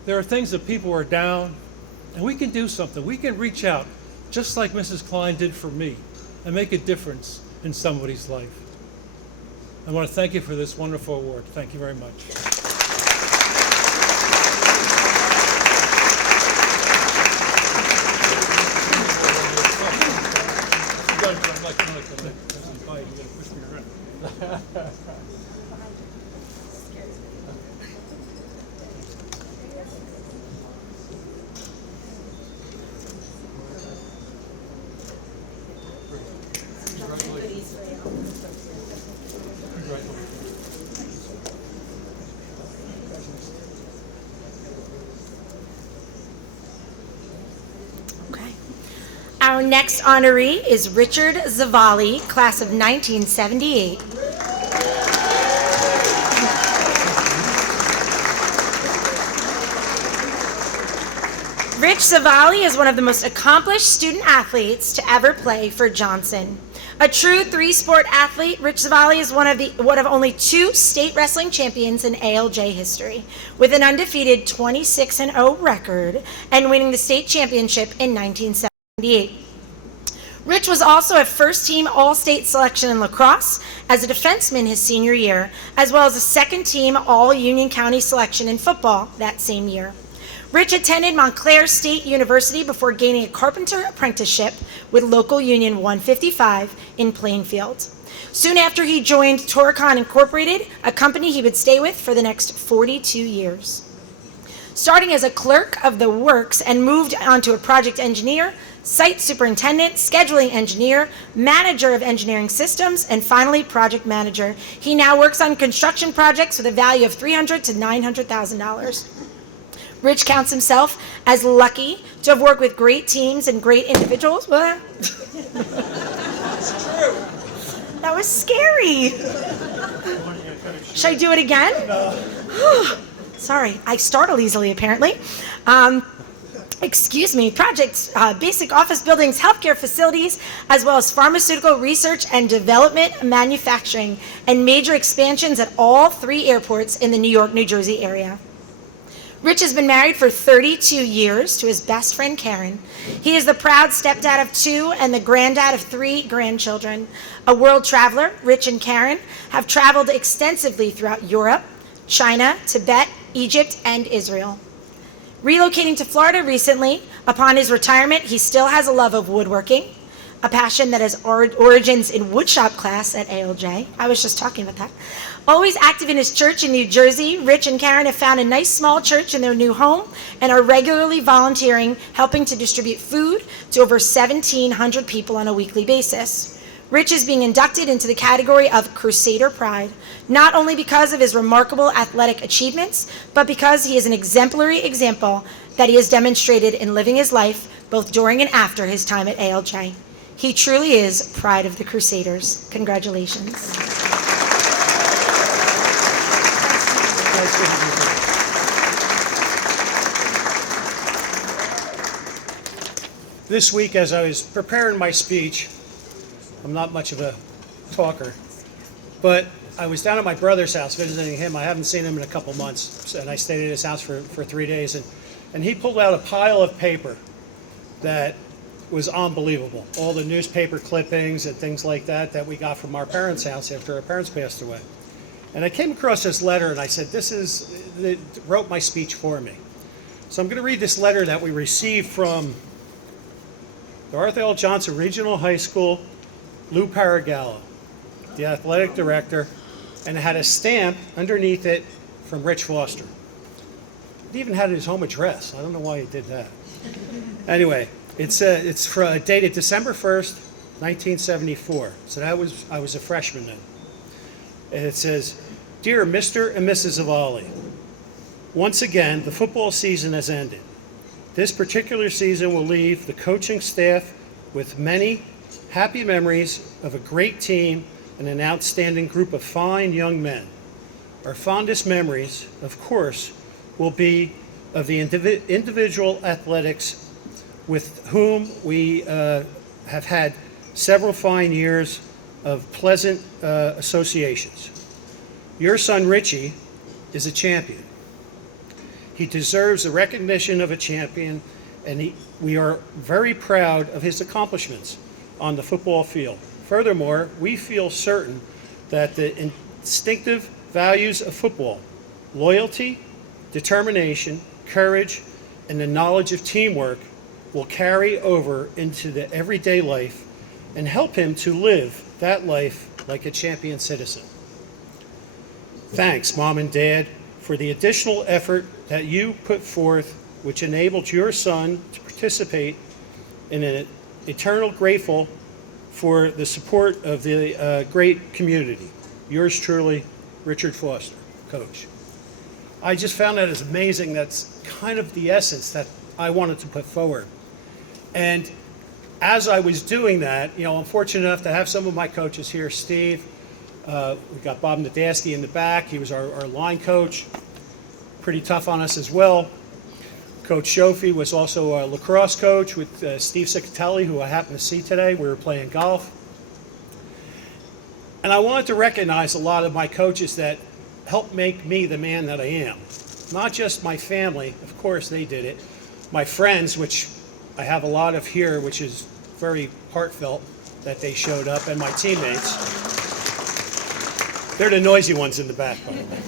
there are things that people are down, and we can do something. We can reach out, just like Mrs. Klein did for me, and make a difference in somebody's life. I want to thank you for this wonderful award. Thank you very much. Our next honoree is Richard Zavali, class of 1978. Rich Zavali is one of the most accomplished student athletes to ever play for Johnson. A true 3-sport athlete, Rich Zavali is one of only 2 state wrestling champions in A.L.J. history, with an undefeated 26-0 record and winning the state championship in 1978. Rich was also a first-team All-State selection in lacrosse as a defenseman his senior year, as well as a second-team All-Union County selection in football that same year. Rich attended Montclair State University before gaining a carpenter apprenticeship with local Union 155 in Plainfield. Soon after, he joined Toricon Incorporated, a company he would stay with for the next 42 years. Starting as a clerk of the works and moved on to a project engineer, site superintendent, scheduling engineer, manager of engineering systems, and finally project manager. He now works on construction projects with a value of $300,000 to $900,000. Rich counts himself as lucky to have worked with great teams and great individuals. What? It's true. That was scary. Should I do it again? Sorry, I startle easily, apparently. Excuse me, projects, basic office buildings, healthcare facilities, as well as pharmaceutical research and development, manufacturing, and major expansions at all 3 airports in the New York, New Jersey area. Rich has been married for 32 years to his best friend, Karen. He is the proud stepdad of 2 and the granddad of 3 grandchildren. A world traveler, Rich and Karen have traveled extensively throughout Europe, China, Tibet, Egypt, and Israel. Relocating to Florida recently, upon his retirement, he still has a love of woodworking, a passion that has origins in woodshop class at A.L.J. I was just talking about that. Always active in his church in New Jersey, Rich and Karen have found a nice small church in their new home and are regularly volunteering, helping to distribute food to over 1,700 people on a weekly basis. Rich is being inducted into the category of Crusader Pride, not only because of his remarkable athletic achievements, but because he is an exemplary example that he has demonstrated in living his life both during and after his time at A.L.J. He truly is pride of the Crusaders. Congratulations. This week, as I was preparing my speech, I'm not much of a talker, but I was down at my brother's house visiting him. I haven't seen him in a couple months, and I stayed at his house for 3 days, and he pulled out a pile of paper that was unbelievable. All the newspaper clippings and things like that we got from our parents' house after our parents passed away. And I came across this letter, and I said, it wrote my speech for me. So I'm going to read this letter that we received from the Arthur L. Johnson Regional High School, Lou Paragallo, the athletic director, and it had a stamp underneath it from Rich Foster. It even had his home address. I don't know why he did that. Anyway, it's dated December 1st, 1974. So I was a freshman then. And it says, "Dear Mr. and Mrs. Avali, once again, the football season has ended. This particular season will leave the coaching staff with many happy memories of a great team and an outstanding group of fine young men. Our fondest memories, of course, will be of the individual athletics with whom we have had several fine years of pleasant associations. Your son Richie is a champion. He deserves the recognition of a champion, and we are very proud of his accomplishments on the football field. Furthermore, we feel certain that the instinctive values of football, loyalty, determination, courage, and the knowledge of teamwork will carry over into the everyday life and help him to live that life like a champion citizen. Thanks, Mom and Dad, for the additional effort that you put forth, which enabled your son to participate in an eternal grateful for the support of the great community. Yours truly, Richard Foster, Coach." I just found that as amazing. That's kind of the essence that I wanted to put forward. And as I was doing that, I'm fortunate enough to have some of my coaches here. Steve, we got Bob Nadasky in the back. He was our line coach. Pretty tough on us as well. Coach Shofi was also a lacrosse coach with Steve Cicatelli, who I happened to see today. We were playing golf. And I wanted to recognize a lot of my coaches that helped make me the man that I am. Not just my family, of course they did it. My friends, which I have a lot of here, which is very heartfelt that they showed up, and my teammates. They're the noisy ones in the back, by the way.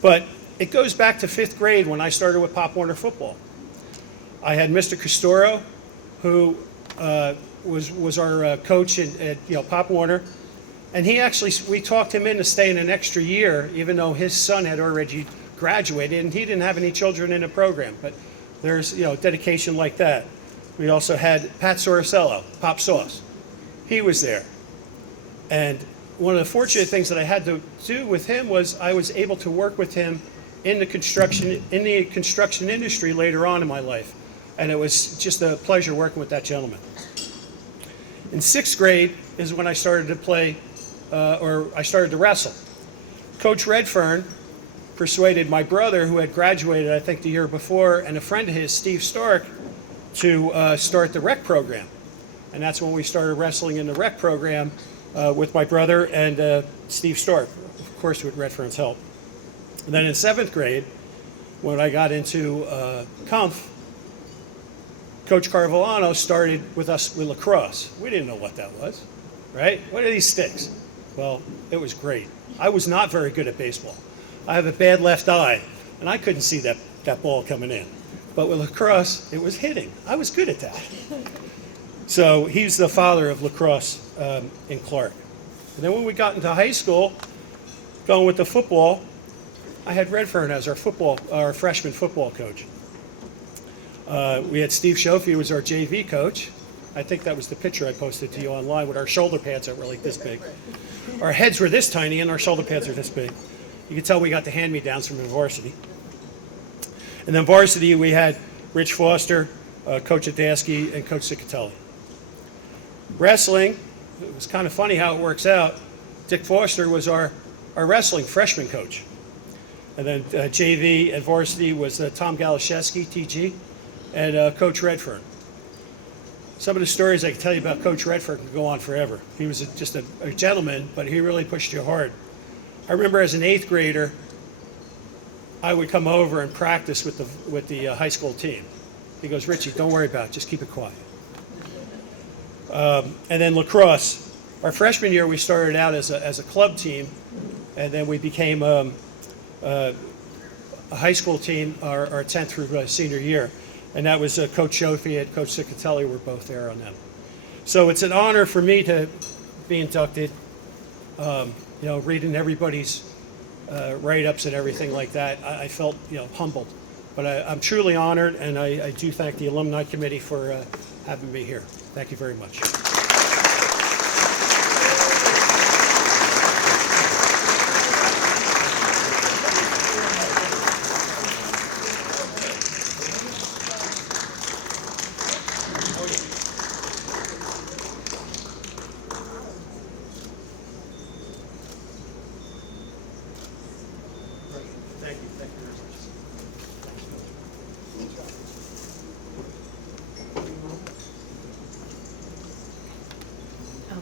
But it goes back to 5th grade when I started with Pop Warner football. I had Mr. Castoro, who was our coach at Pop Warner, and we talked him into staying an extra year, even though his son had already graduated, and he didn't have any children in the program. But there's dedication like that. We also had Pat Soricello, Pop Sauce. He was there, and one of the fortunate things that I had to do with him was I was able to work with him in the construction industry later on in my life, and it was just a pleasure working with that gentleman. In 6th grade is when I started to play, I started to wrestle. Coach Redfern persuaded my brother, who had graduated I think the year before, and a friend of his, Steve Stark, to start the rec program, and that's when we started wrestling in the rec program with my brother and Steve Stark, of course with Redfern's help. And then in 7th grade, when I got into Comf, Coach Carvellano started with us with lacrosse. We didn't know what that was, right? What are these sticks? Well, it was great. I was not very good at baseball. I have a bad left eye, and I couldn't see that ball coming in. But with lacrosse, it was hitting. I was good at that. So he's the father of lacrosse in Clark. And then when we got into high school, going with the football, I had Redfern as our freshman football coach. We had Steve Shofie, who was our JV coach. I think that was the picture I posted to you online with our shoulder pads that were like this big. Our heads were this tiny and our shoulder pads are this big. You can tell we got the hand-me-downs from the varsity. And then varsity, we had Rich Foster, Coach Adasky, and Coach Cicatelli. Wrestling, it was kind of funny how it works out. Dick Foster was our wrestling freshman coach. And then JV at varsity was Tom Galashewski, TG, and Coach Redfern. Some of the stories I can tell you about Coach Redfern could go on forever. He was just a gentleman, but he really pushed you hard. I remember as an 8th grader, I would come over and practice with the high school team. He goes, Richie, don't worry about it, just keep it quiet. And then lacrosse. Our freshman year, we started out as a club team, and then we became a high school team our 10th through senior year. And that was Coach Shofie and Coach Cicatelli were both there on them. So it's an honor for me to be inducted, reading everybody's write-ups and everything like that. I felt humbled. But I'm truly honored, and I do thank the Alumni Committee for having me here. Thank you very much.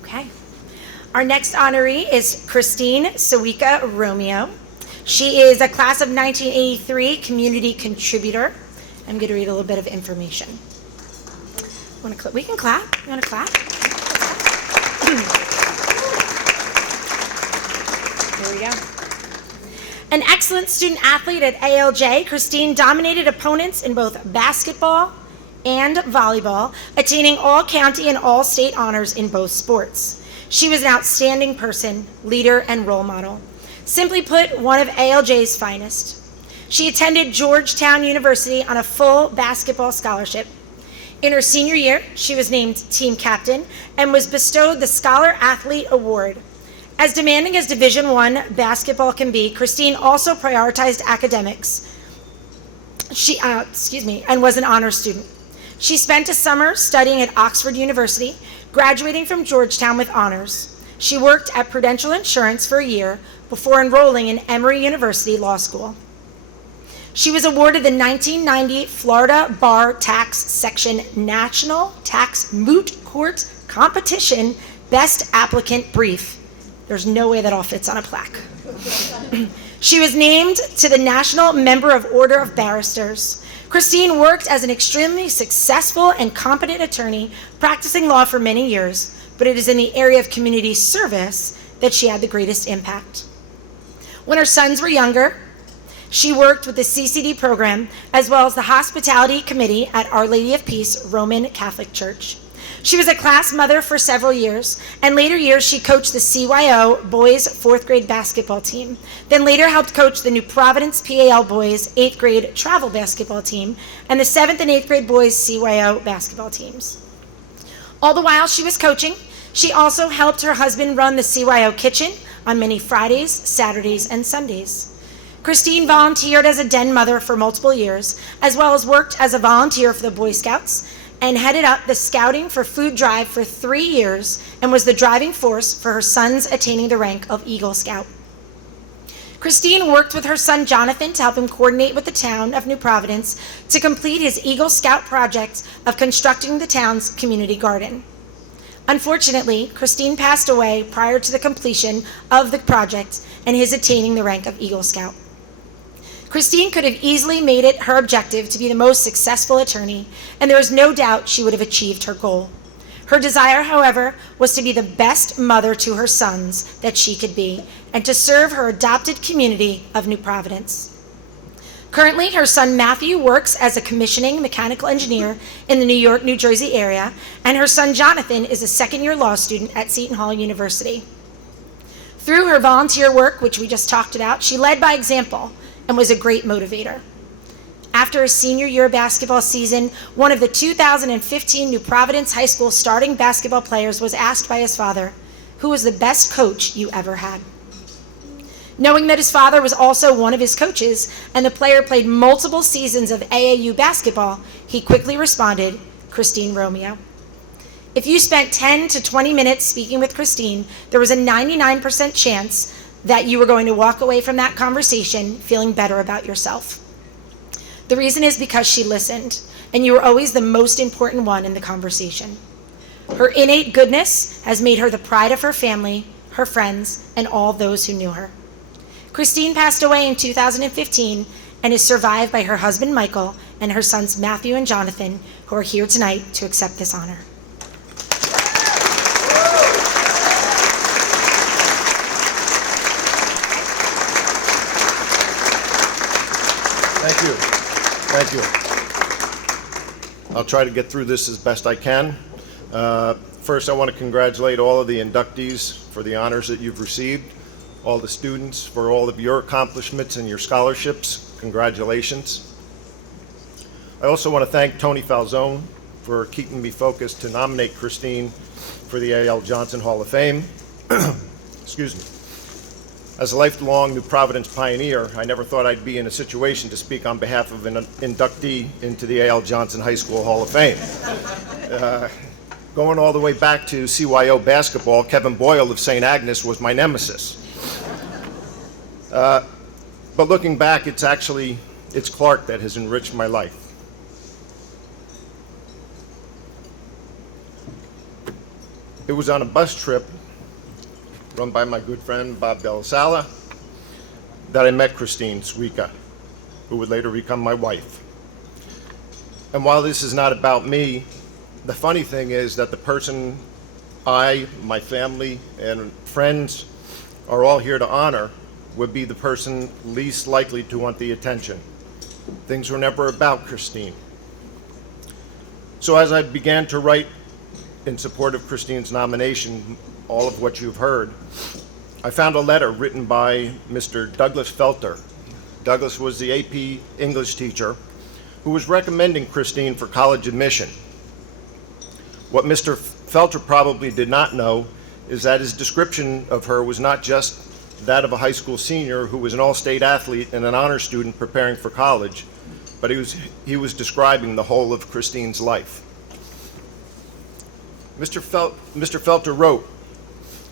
Okay. Our next honoree is Christine Sawika Romeo. She is a class of 1983 community contributor. I'm going to read a little bit of information. We can clap. You want to clap? Here we go. An excellent student athlete at A.L.J., Christine dominated opponents in both basketball and volleyball, attaining all county and all state honors in both sports. She was an outstanding person, leader, and role model. Simply put, one of A.L.J.'s finest. She attended Georgetown University on a full basketball scholarship. In her senior year, she was named team captain and was bestowed the Scholar Athlete Award. As demanding as Division I basketball can be, Christine also prioritized academics. And was an honor student. She spent a summer studying at Oxford University, graduating from Georgetown with honors. She worked at Prudential Insurance for a year before enrolling in Emory University Law School. She was awarded the 1990 Florida Bar Tax Section National Tax Moot Court Competition Best Applicant Brief. There's no way that all fits on a plaque. She was named to the National Member of Order of Barristers. Christine worked as an extremely successful and competent attorney, practicing law for many years, but it is in the area of community service that she had the greatest impact. When her sons were younger, She worked with the CCD program as well as the Hospitality Committee at Our Lady of Peace Roman Catholic Church. She was a class mother for several years, and later years she coached the CYO boys 4th grade basketball team, then later helped coach the New Providence PAL boys 8th grade travel basketball team and the 7th and 8th grade boys CYO basketball teams. All the while she was coaching, she also helped her husband run the CYO kitchen on many Fridays, Saturdays, and Sundays. Christine volunteered as a den mother for multiple years, as well as worked as a volunteer for the Boy Scouts and headed up the Scouting for Food drive for 3 years and was the driving force for her sons attaining the rank of Eagle Scout. Christine worked with her son Jonathan to help him coordinate with the town of New Providence to complete his Eagle Scout project of constructing the town's community garden. Unfortunately, Christine passed away prior to the completion of the project and his attaining the rank of Eagle Scout. Christine could have easily made it her objective to be the most successful attorney, and there is no doubt she would have achieved her goal. Her desire, however, was to be the best mother to her sons that she could be, and to serve her adopted community of New Providence. Currently, her son Matthew works as a commissioning mechanical engineer in the New York, New Jersey area, and her son Jonathan is a second-year law student at Seton Hall University. Through her volunteer work, which we just talked about, she led by example and was a great motivator. After his senior year basketball season, one of the 2015 New Providence High School starting basketball players was asked by his father, "Who was the best coach you ever had?" Knowing that his father was also one of his coaches and the player played multiple seasons of AAU basketball, he quickly responded, "Christine Romeo." If you spent 10 to 20 minutes speaking with Christine, there was a 99% chance that you were going to walk away from that conversation feeling better about yourself. The reason is because she listened, and you were always the most important one in the conversation. Her innate goodness has made her the pride of her family, her friends, and all those who knew her. Christine passed away in 2015 and is survived by her husband Michael and her sons Matthew and Jonathan, who are here tonight to accept this honor. Thank you. Thank you. I'll try to get through this as best I can. First, I want to congratulate all of the inductees for the honors that you've received, all the students for all of your accomplishments and your scholarships. Congratulations. I also want to thank Tony Falzone for keeping me focused to nominate Christine for the A.L. Johnson Hall of Fame. Excuse me. As a lifelong New Providence pioneer, I never thought I'd be in a situation to speak on behalf of an inductee into the A.L. Johnson High School Hall of Fame. Going all the way back to CYO basketball, Kevin Boyle of St. Agnes was my nemesis. But looking back, it's Clark that has enriched my life. It was on a bus trip run by my good friend Bob Delasala that I met Christine Suica, who would later become my wife. And while this is not about me, the funny thing is that the person I, my family, and friends are all here to honor would be the person least likely to want the attention. Things were never about Christine. So as I began to write in support of Christine's nomination, all of what you've heard, I found a letter written by Mr. Douglas Felter. Douglas was the AP English teacher who was recommending Christine for college admission. What Mr. Felter probably did not know is that his description of her was not just that of a high school senior who was an all-state athlete and an honor student preparing for college, but he was describing the whole of Christine's life. Mr. Felter wrote,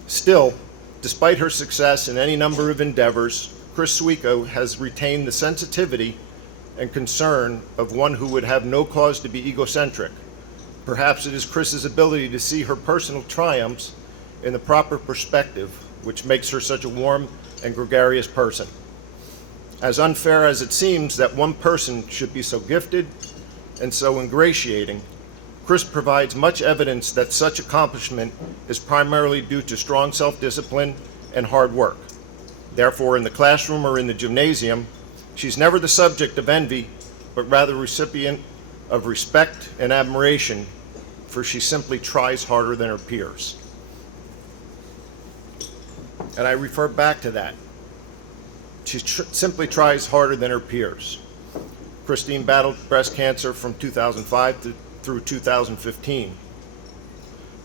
"Still, despite her success in any number of endeavors, Chris Suica has retained the sensitivity and concern of one who would have no cause to be egocentric. Perhaps it is Chris's ability to see her personal triumphs in the proper perspective which makes her such a warm and gregarious person. As unfair as it seems that one person should be so gifted and so ingratiating, Chris provides much evidence that such accomplishment is primarily due to strong self-discipline and hard work. Therefore, in the classroom or in the gymnasium, She's never the subject of envy, but rather recipient of respect and admiration, for she simply tries harder than her peers. And I refer back to that. She simply tries harder than her peers. Christine battled breast cancer from 2005 through 2015.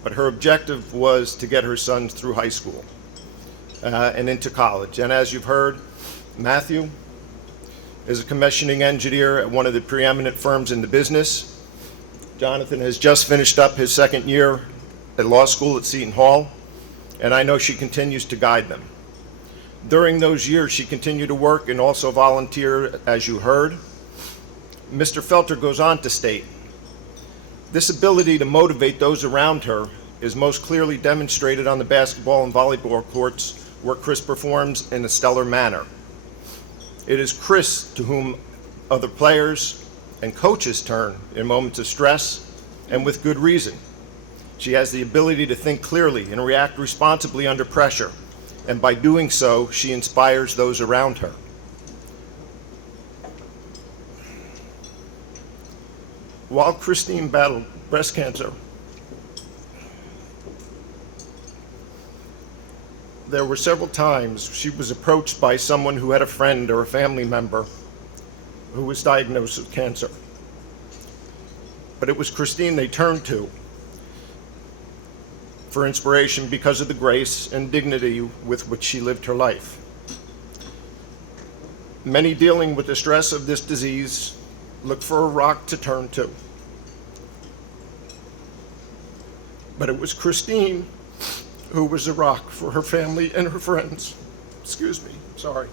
But her objective was to get her sons through high school and into college. And as you've heard, Matthew is a commissioning engineer at one of the preeminent firms in the business. Jonathan has just finished up his second year at law school at Seton Hall, and I know she continues to guide them. During those years, she continued to work and also volunteer, as you heard. Mr. Felter goes on to state, this ability to motivate those around her is most clearly demonstrated on the basketball and volleyball courts where Chris performs in a stellar manner. It is Chris to whom other players and coaches turn in moments of stress, and with good reason. She has the ability to think clearly and react responsibly under pressure, and by doing so, she inspires those around her. While Christine battled breast cancer, there were several times she was approached by someone who had a friend or a family member who was diagnosed with cancer. But it was Christine they turned to for inspiration because of the grace and dignity with which she lived her life. Many dealing with the stress of this disease look for a rock to turn to. But it was Christine who was a rock for her family and her friends. Excuse me, sorry.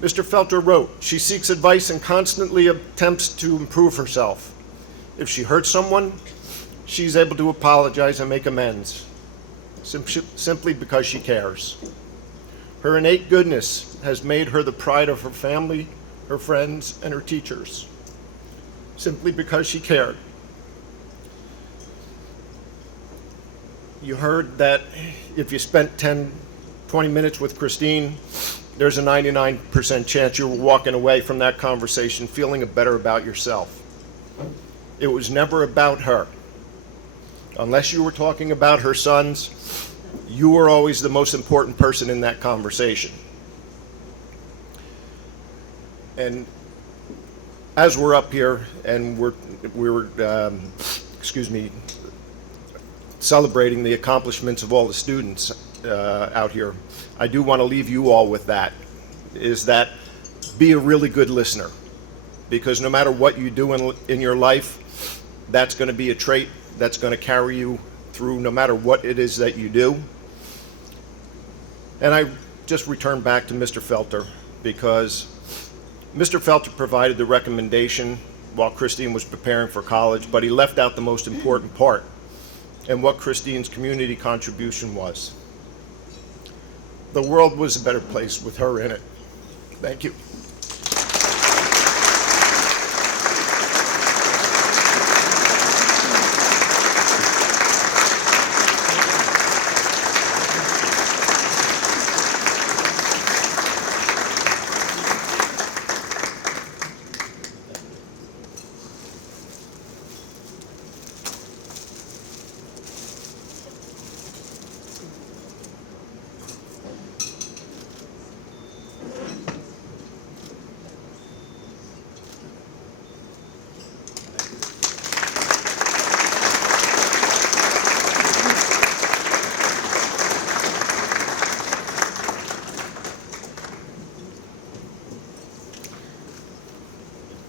Mr. Felter wrote, she seeks advice and constantly attempts to improve herself. If she hurts someone, she's able to apologize and make amends, simply because she cares. Her innate goodness has made her the pride of her family, her friends, and her teachers, simply because she cared. You heard that if you spent 10, 20 minutes with Christine, there's a 99% chance you were walking away from that conversation feeling better about yourself. It was never about her. Unless you were talking about her sons, you were always the most important person in that conversation. And as we're up here and we're celebrating the accomplishments of all the students out here, I do want to leave you all with that, is that be a really good listener, because no matter what you do in your life, that's going to be a trait that's going to carry you through no matter what it is that you do. And I just return back to Mr. Felter, because Mr. Felter provided the recommendation while Christine was preparing for college, but he left out the most important part and what Christine's community contribution was. The world was a better place with her in it. Thank you.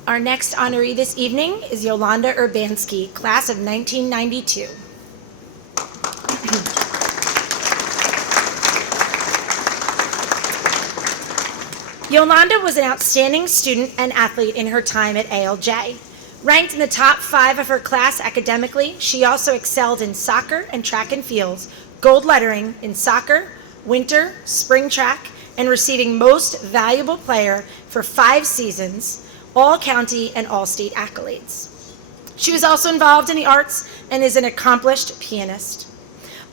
Our next honoree this evening is Yolanda Urbanski, class of 1992. Yolanda was an outstanding student and athlete in her time at A.L.J. Ranked in the top 5 of her class academically, she also excelled in soccer and track and fields, gold lettering in soccer, winter, spring track, and receiving most valuable player for 5 seasons, all county and all state accolades. She was also involved in the arts and is an accomplished pianist.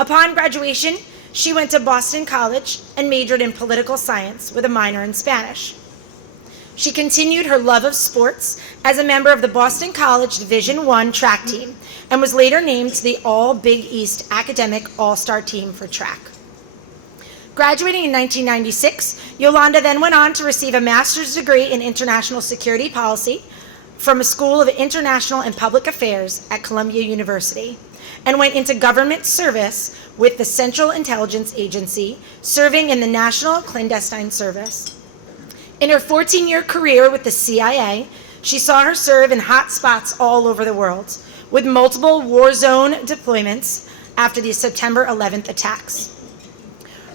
Upon graduation, She went to Boston College and majored in political science with a minor in Spanish. She continued her love of sports as a member of the Boston College Division I track team and was later named to the All-Big East Academic All-Star Team for track. Graduating in 1996, Yolanda then went on to receive a master's degree in international security policy from a School of International and Public Affairs at Columbia University, and went into government service with the Central Intelligence Agency, serving in the National Clandestine Service. In her 14-year career with the CIA, she saw her serve in hot spots all over the world, with multiple war zone deployments after the September 11th attacks.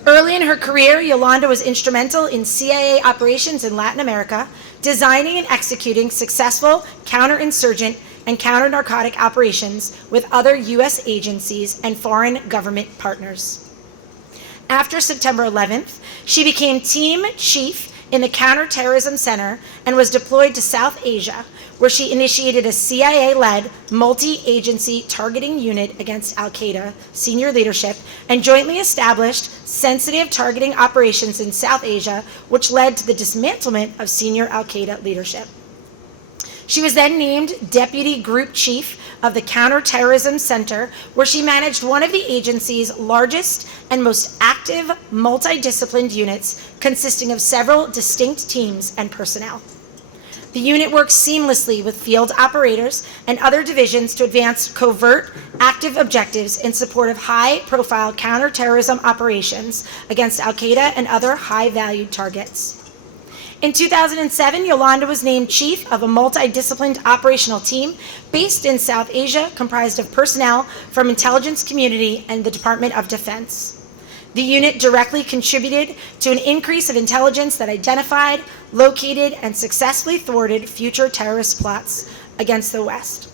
Early in her career, Yolanda was instrumental in CIA operations in Latin America, designing and executing successful counterinsurgent and counter-narcotic operations with other U.S. agencies and foreign government partners. After September 11th, she became team chief in the Counterterrorism Center and was deployed to South Asia, where she initiated a CIA-led multi-agency targeting unit against Al-Qaeda senior leadership and jointly established sensitive targeting operations in South Asia, which led to the dismantlement of senior Al-Qaeda leadership. She was then named Deputy Group Chief of the Counterterrorism Center, where she managed one of the agency's largest and most active multidisciplined units, consisting of several distinct teams and personnel. The unit works seamlessly with field operators and other divisions to advance covert, active objectives in support of high-profile counterterrorism operations against Al-Qaeda and other high-valued targets. In 2007, Yolanda was named chief of a multidisciplined operational team based in South Asia, comprised of personnel from intelligence community and the Department of Defense. The unit directly contributed to an increase of intelligence that identified, located, and successfully thwarted future terrorist plots against the West.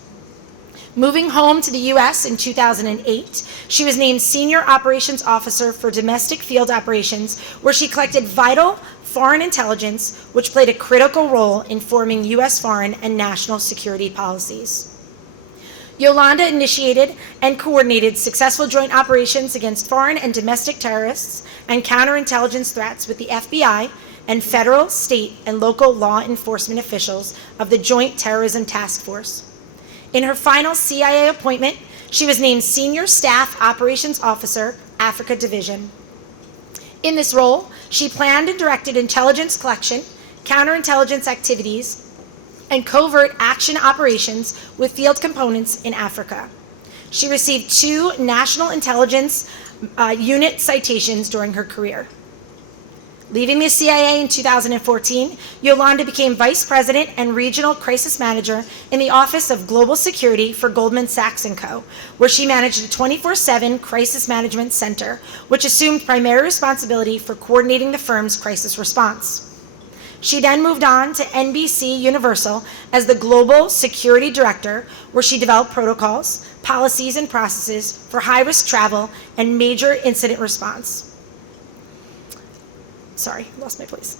Moving home to the U.S. in 2008, she was named Senior Operations Officer for Domestic Field Operations, where she collected vital foreign intelligence, which played a critical role in forming U.S. foreign and national security policies. Yolanda initiated and coordinated successful joint operations against foreign and domestic terrorists and counterintelligence threats with the FBI and federal, state, and local law enforcement officials of the Joint Terrorism Task Force. In her final CIA appointment, she was named Senior Staff Operations Officer, Africa Division. In this role, she planned and directed intelligence collection, counterintelligence activities, and covert action operations with field components in Africa. She received 2 National Intelligence Unit citations during her career. Leaving the CIA in 2014, Yolanda became Vice President and Regional Crisis Manager in the Office of Global Security for Goldman Sachs & Co., where she managed a 24/7 crisis management center, which assumed primary responsibility for coordinating the firm's crisis response. She then moved on to NBC Universal as the Global Security Director, where she developed protocols, policies, and processes for high-risk travel and major incident response. Sorry, lost my place.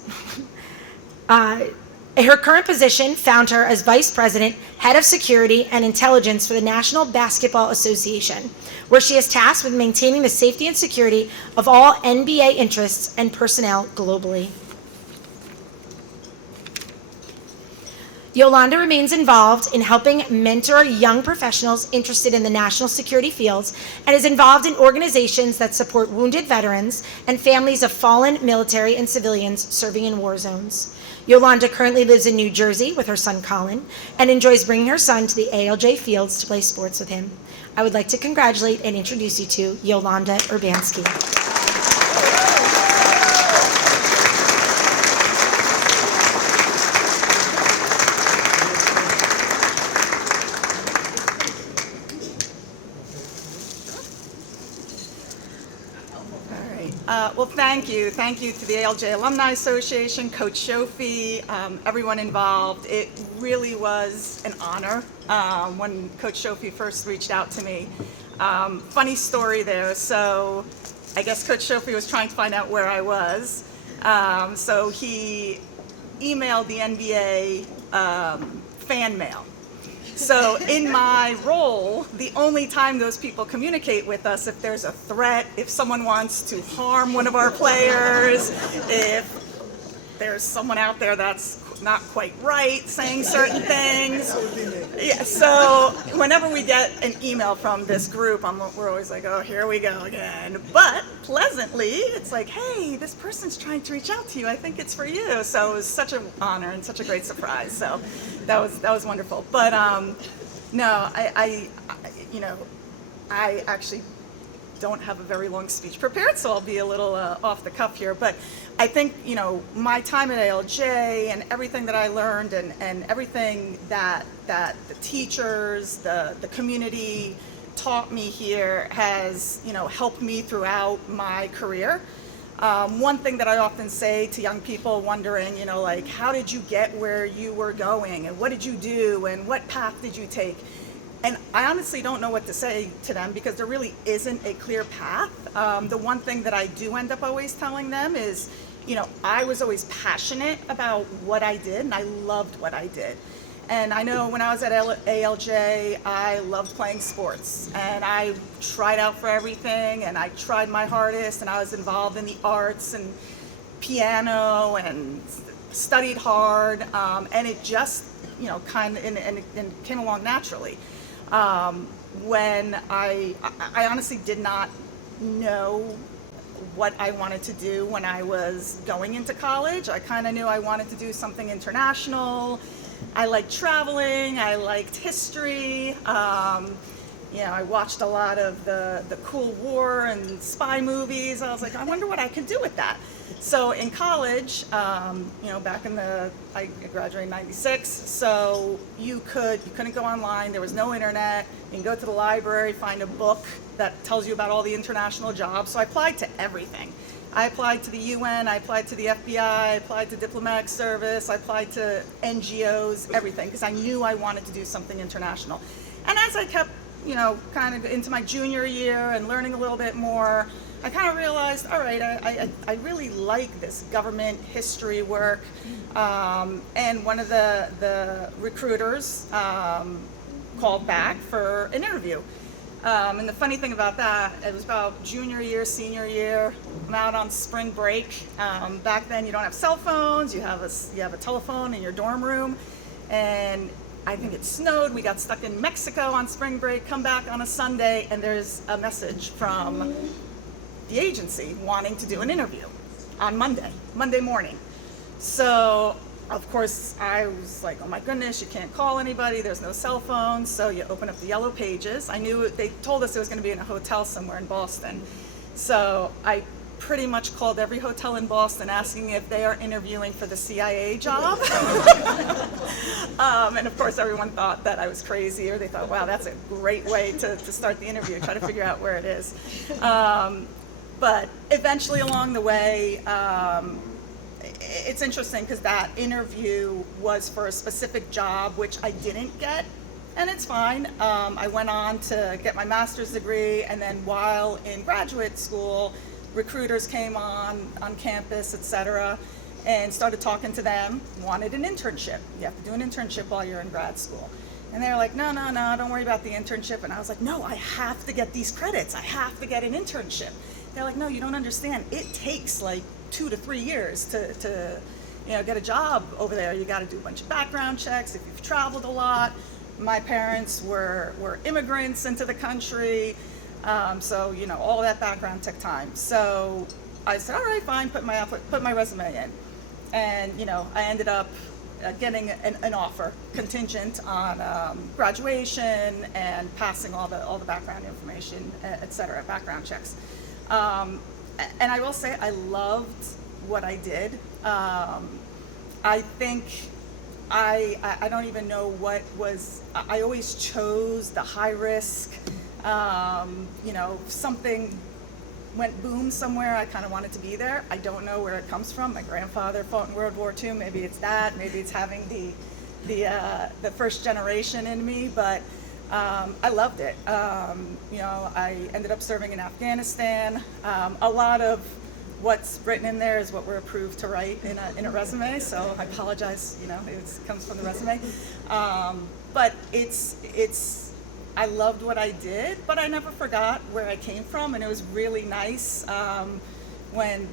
Her current position found her as Vice President, Head of Security and Intelligence for the National Basketball Association, where she is tasked with maintaining the safety and security of all NBA interests and personnel globally. Yolanda remains involved in helping mentor young professionals interested in the national security fields and is involved in organizations that support wounded veterans and families of fallen military and civilians serving in war zones. Yolanda currently lives in New Jersey with her son Colin and enjoys bringing her son to the A.L.J. fields to play sports with him. I would like to congratulate and introduce you to Yolanda Urbanski. Well, thank you. Thank you to the A.L.J. Alumni Association, Coach Shofi, everyone involved. It really was an honor when Coach Shofi first reached out to me. Funny story there. So I guess Coach Shofi was trying to find out where I was. So he emailed the NBA fan mail. So in my role, the only time those people communicate with us, if there's a threat, if someone wants to harm one of our players, if there's someone out there that's not quite right saying certain things. Yeah, so whenever we get an email from this group, we're always like, oh, here we go again. But pleasantly, it's like, hey, this person's trying to reach out to you. I think it's for you. So it was such an honor and such a great surprise. So that was wonderful. But no, I actually don't have a very long speech prepared, so I'll be a little off the cuff here. But I think, my time at A.L.J. and everything that I learned and everything that the teachers, the community taught me here has, helped me throughout my career. One thing that I often say to young people wondering, like, how did you get where you were going and what did you do and what path did you take? And I honestly don't know what to say to them because there really isn't a clear path. The one thing that I do end up always telling them is, I was always passionate about what I did and I loved what I did. And I know when I was at A.L.J., I loved playing sports and I tried out for everything and I tried my hardest and I was involved in the arts and piano and studied hard, and it just, kind of, and it came along naturally. When I honestly did not know what I wanted to do when I was going into college. I kind of knew I wanted to do something international. I liked traveling, I liked history. I watched a lot of the Cool War and spy movies. I was like, I wonder what I could do with that. So in college, back in I graduated in '96, so you couldn't go online, there was no internet. You can go to the library, find a book that tells you about all the international jobs. So I applied to everything. I applied to the UN, I applied to the FBI, I applied to diplomatic service, I applied to NGOs, everything, because I knew I wanted to do something international. And as I kept, kind of into my junior year and learning a little bit more, I kind of realized, all right, I really like this government history work. And one of the recruiters called back for an interview. And the funny thing about that, it was about junior year, senior year. I'm out on spring break. Back then, you don't have cell phones. You have a telephone in your dorm room, and I think it snowed. We got stuck in Mexico on spring break. Come back on a Sunday, and there's a message from the agency wanting to do an interview on Monday morning. So of course, I was like, oh my goodness, you can't call anybody, there's no cell phone, so you open up the yellow pages. I knew, they told us it was gonna be in a hotel somewhere in Boston. So I pretty much called every hotel in Boston asking if they are interviewing for the CIA job. And of course, everyone thought that I was crazy, or they thought, wow, that's a great way to start the interview, try to figure out where it is. But eventually along the way, it's interesting because that interview was for a specific job, which I didn't get, and it's fine. I went on to get my master's degree, and then while in graduate school, recruiters came on campus, etc., and started talking to them, wanted an internship. You have to do an internship while you're in grad school. And they're like, no, don't worry about the internship. And I was like, no, I have to get these credits. I have to get an internship. They're like, no, you don't understand. It takes like 2 to 3 years to get a job over there. You got to do a bunch of background checks if you've traveled a lot. My parents were immigrants into the country, so all that background took time. So I said, all right, fine, put my resume in, and I ended up getting an offer contingent on graduation and passing all the background information, et cetera, background checks. And I will say I loved what I did. I think I don't even know what was, I always chose the high risk, something went boom somewhere, I kind of wanted to be there. I don't know where it comes from. My grandfather fought in World War II. Maybe it's that. Maybe it's having the first generation in me. But I loved it. I ended up serving in Afghanistan. A lot of what's written in there is what we're approved to write in a resume. So I apologize. It comes from the resume. But I loved what I did, but I never forgot where I came from, and it was really nice when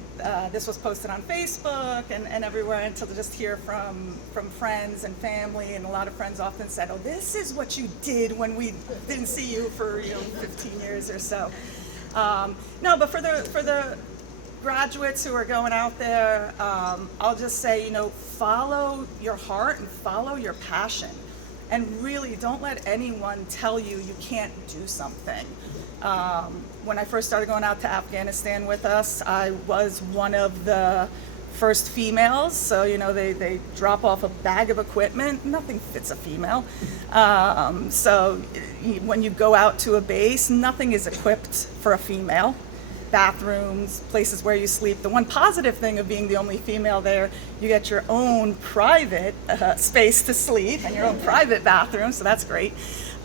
this was posted on Facebook and everywhere, and to just hear from friends and family, and a lot of friends often said, "Oh, this is what you did when we didn't see you for 15 years or so." No, but for the graduates who are going out there, I'll just say, follow your heart and follow your passion. And really, don't let anyone tell you you can't do something. When I first started going out to Afghanistan with us, I was one of the first females. So, they drop off a bag of equipment. Nothing fits a female. So when you go out to a base, nothing is equipped for a female. Bathrooms, places where you sleep. The one positive thing of being the only female there, you get your own private space to sleep and your own private bathroom, so that's great.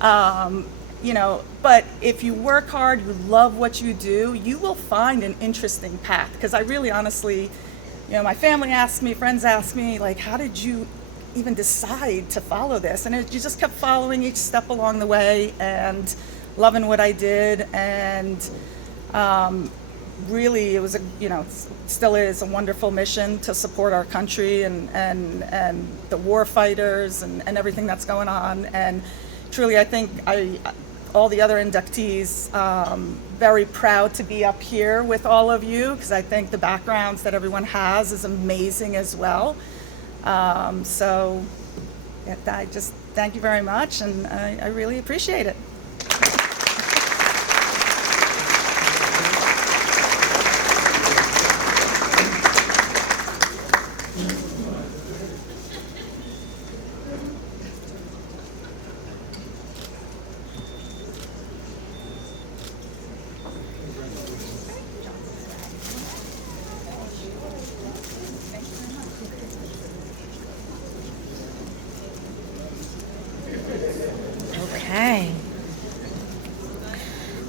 But if you work hard, you love what you do, you will find an interesting path. Because I really honestly, my family asked me, friends asked me, like, how did you even decide to follow this? And you just kept following each step along the way and loving what I did. And really, it was still is a wonderful mission to support our country and the war fighters and everything that's going on. And truly, I think all the other inductees, very proud to be up here with all of you, because I think the backgrounds that everyone has is amazing as well. So I just thank you very much, and I really appreciate it. Okay.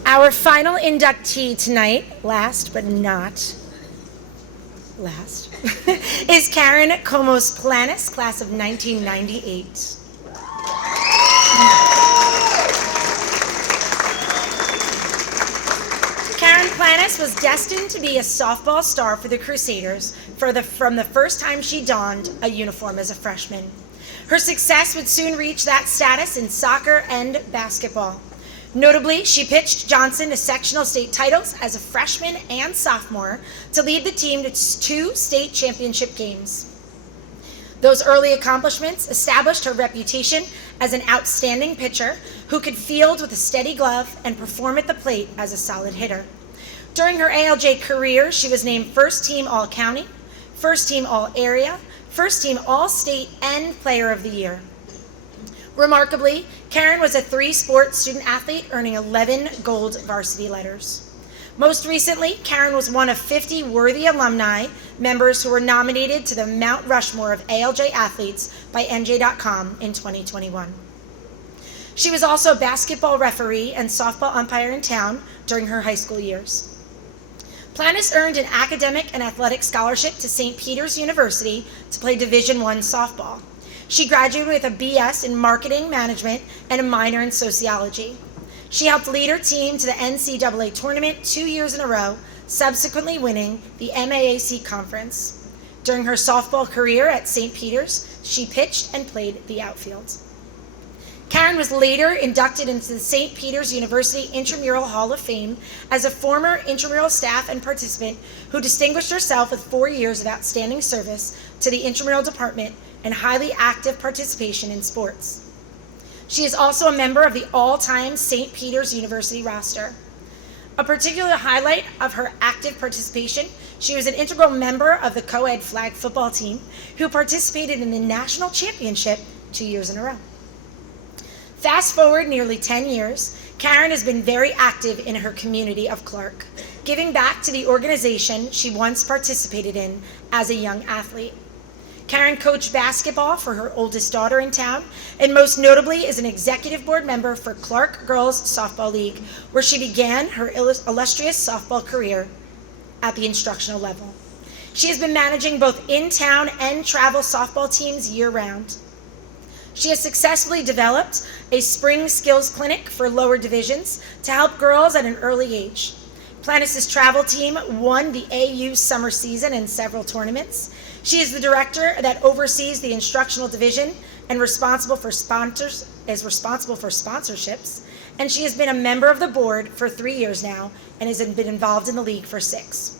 Our final inductee tonight, last but not last, is Karen Comos Planis, class of 1998. Karen Planis was destined to be a softball star for the Crusaders from the first time she donned a uniform as a freshman. Her success would soon reach that status in soccer and basketball. Notably, she pitched Johnson to sectional state titles as a freshman and sophomore to lead the team to 2 state championship games. Those early accomplishments established her reputation as an outstanding pitcher who could field with a steady glove and perform at the plate as a solid hitter. During her A.L.J. career, she was named First Team All-County, First Team All-Area, First Team All-State, and Player of the Year. Remarkably, Karen was a 3-sport student athlete, earning 11 gold varsity letters. Most recently, Karen was one of 50 worthy alumni members who were nominated to the Mount Rushmore of A.L.J. athletes by NJ.com in 2021. She was also a basketball referee and softball umpire in town during her high school years. Planis earned an academic and athletic scholarship to St. Peter's University to play Division I softball. She graduated with a BS in marketing management and a minor in sociology. She helped lead her team to the NCAA tournament 2 years in a row, subsequently winning the MAAC conference. During her softball career at St. Peter's, she pitched and played the outfield. Karen was later inducted into the St. Peter's University Intramural Hall of Fame as a former intramural staff and participant who distinguished herself with 4 years of outstanding service to the intramural department and highly active participation in sports. She is also a member of the all-time St. Peter's University roster. A particular highlight of her active participation, she was an integral member of the co-ed flag football team who participated in the national championship 2 years in a row. Fast forward nearly 10 years, Karen has been very active in her community of Clark, giving back to the organization she once participated in as a young athlete. Karen coached basketball for her oldest daughter in town, and most notably is an executive board member for Clark Girls Softball League, where she began her illustrious softball career at the instructional level. She has been managing both in-town and travel softball teams year-round. She has successfully developed a spring skills clinic for lower divisions to help girls at an early age. Planis's travel team won the AU summer season in several tournaments. She is the director that oversees the instructional division and responsible for sponsorships. And she has been a member of the board for 3 years now and has been involved in the league for 6.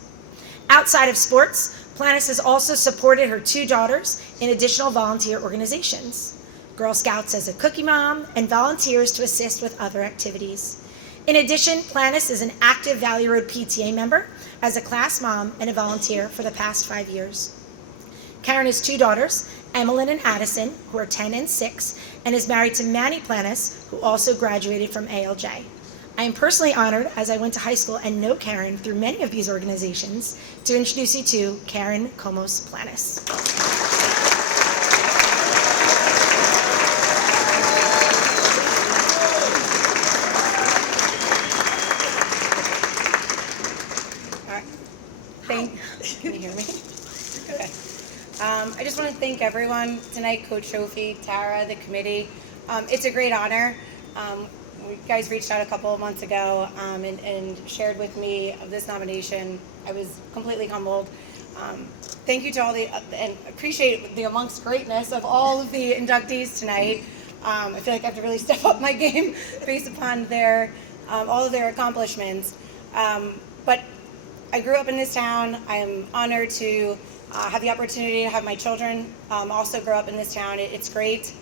Outside of sports, Planis has also supported her 2 daughters in additional volunteer organizations. Girl Scouts as a cookie mom, and volunteers to assist with other activities. In addition, Planis is an active Valley Road PTA member as a class mom and a volunteer for the past 5 years. Karen has 2 daughters, Emmeline and Addison, who are 10 and 6, and is married to Manny Planis, who also graduated from A.L.J. I am personally honored, as I went to high school and know Karen through many of these organizations, to introduce you to Karen Comos Planis. Can you hear me? Okay. I just want to thank everyone tonight, Coach Shofi, Tara, the committee. It's a great honor. You guys reached out a couple of months ago and shared with me of this nomination. I was completely humbled. Thank you to all and appreciate the amongst greatness of all of the inductees tonight. I feel like I have to really step up my game based upon all of their accomplishments. But I grew up in this town. I am honored to have the opportunity to have my children also grow up in this town. It's great.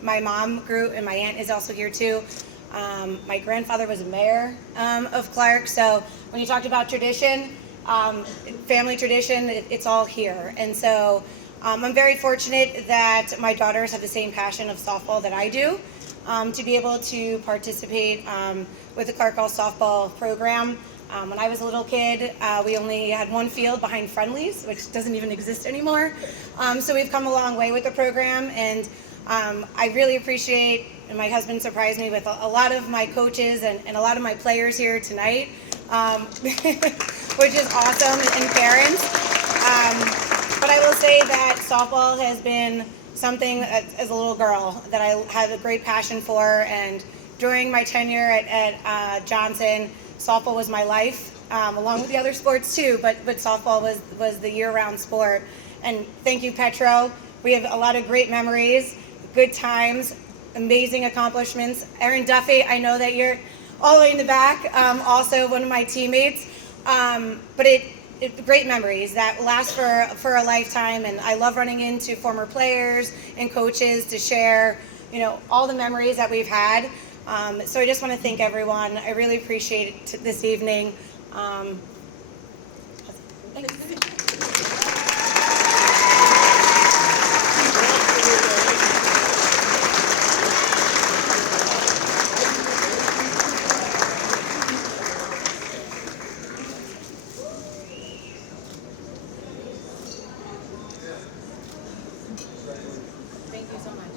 My mom grew, and my aunt is also here too. My grandfather was a mayor of Clark, so when you talked about tradition, family tradition, it's all here. And so I'm very fortunate that my daughters have the same passion of softball that I do, to be able to participate with the Clark Girls softball program. When I was a little kid, we only had one field behind Friendlies, which doesn't even exist anymore. So we've come a long way with the program, and I really appreciate, and my husband surprised me with a lot of my coaches and a lot of my players here tonight, which is awesome, and parents. But I will say that softball has been something as a little girl that I had a great passion for, and during my tenure at Johnson, softball was my life, along with the other sports too, but softball was the year-round sport. And thank you, Petro. We have a lot of great memories, good times, amazing accomplishments. Erin Duffy, I know that you're all the way in the back, also one of my teammates. But great memories that last for a lifetime, and I love running into former players and coaches to share, all the memories that we've had. So I just want to thank everyone. I really appreciate it this evening. Thank you so much.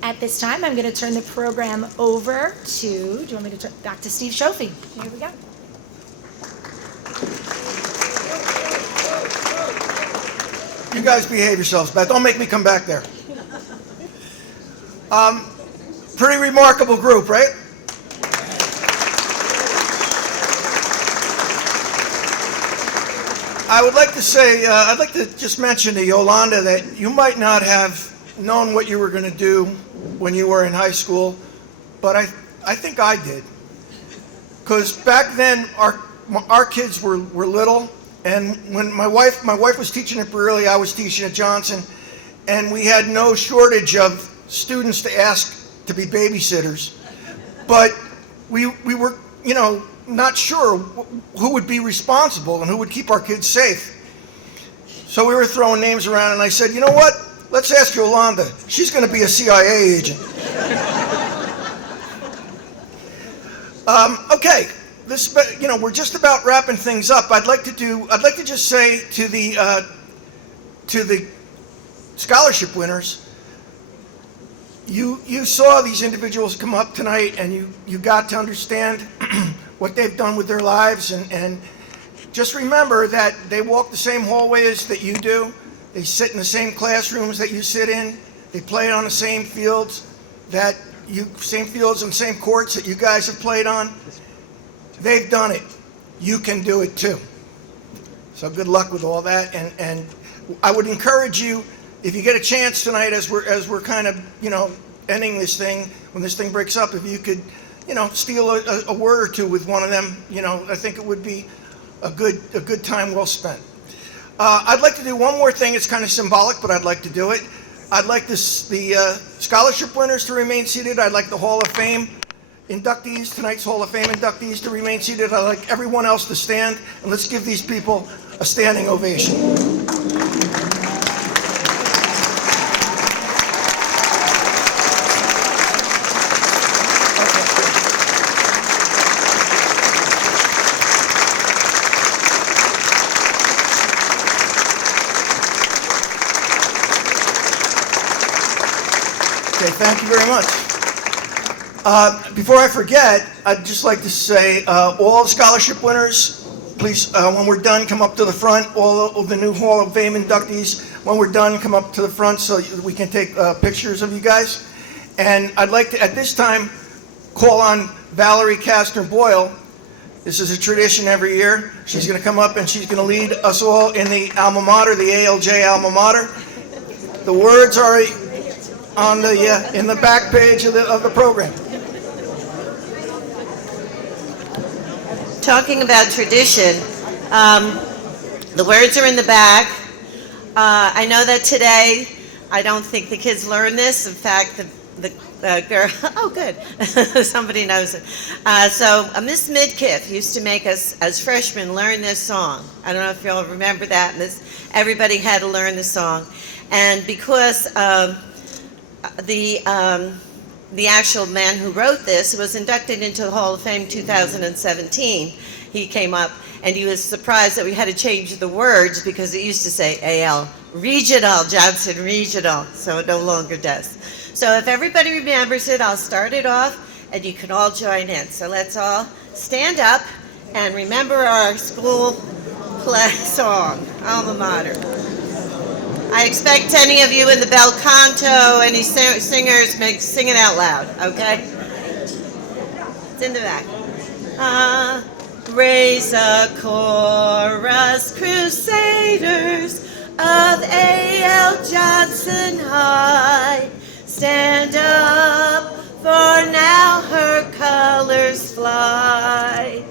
At this time, I'm going to turn the program over to, do you want me to turn back to Steve Shofi? Here we go. You guys behave yourselves, Beth. Don't make me come back there. Pretty remarkable group, right? I would like to say, I'd like to just mention to Yolanda that you might not have known what you were going to do when you were in high school, but I think I did. Because back then, our kids were little, and when my wife was teaching at Berkeley, I was teaching at Johnson, and we had no shortage of students to ask to be babysitters. But we were, not sure who would be responsible and who would keep our kids safe. So we were throwing names around, and I said, you know what? Let's ask Yolanda. She's going to be a CIA agent. Okay, we're just about wrapping things up. I'd like to just say to the scholarship winners, you saw these individuals come up tonight, and you got to understand what they've done with their lives, and just remember that they walk the same hallways that you do. They sit in the same classrooms that you sit in. They play on the same fields and same courts that you guys have played on. They've done it. You can do it too. So good luck with all that. And I would encourage you, if you get a chance tonight, as we're kind of, ending this thing, when this thing breaks up, if you could, steal a word or two with one of them, I think it would be a good time well spent. I'd like to do one more thing. It's kind of symbolic, but I'd like to do it. I'd like the scholarship winners to remain seated. I'd like the Hall of Fame inductees, tonight's Hall of Fame inductees, to remain seated. I'd like everyone else to stand, and let's give these people a standing ovation. Okay, thank you very much. Before I forget, I'd just like to say, all scholarship winners, please, when we're done, come up to the front. All of the new Hall of Fame inductees, when we're done, come up to the front so we can take pictures of you guys. And I'd like to, at this time, call on Valerie Kastner Boyle. This is a tradition every year. She's going to come up and she's going to lead us all in the alma mater, the A.L.J. alma mater. The words are on the in the back page of the program. Talking about tradition, the words are in the back. I know that today, I don't think the kids learned this. In fact, the girl, oh good, somebody knows it. So Miss Midkiff used to make us, as freshmen, learn this song. I don't know if you all remember that. Everybody had to learn the song. And because the actual man who wrote this was inducted into the Hall of Fame 2017. He came up and he was surprised that we had to change the words because it used to say A.L. Regional, Johnson Regional, so it no longer does. So if everybody remembers it, I'll start it off and you can all join in. So let's all stand up and remember our school play song, alma mater. I expect any of you in the bel canto, any singers, sing it out loud, okay? It's in the back. Raise a chorus, crusaders of A.L. Johnson High. Stand up, for now her colors fly.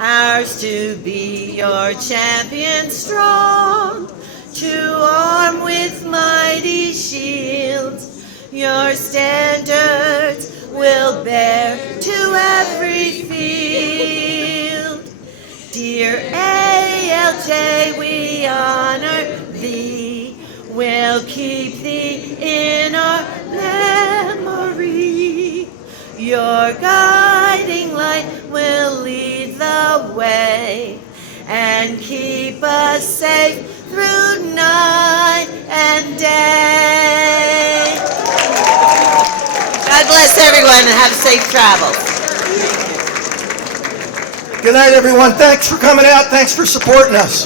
Ours to be your champion strong, to arm with mighty shields, your standards will bear to every field. Dear A.L.J., we honor thee, we'll keep thee in our memory. Your guiding light will lead the way and keep us safe through night and day. God bless everyone and have safe travels. Good night, everyone. Thanks for coming out. Thanks for supporting us.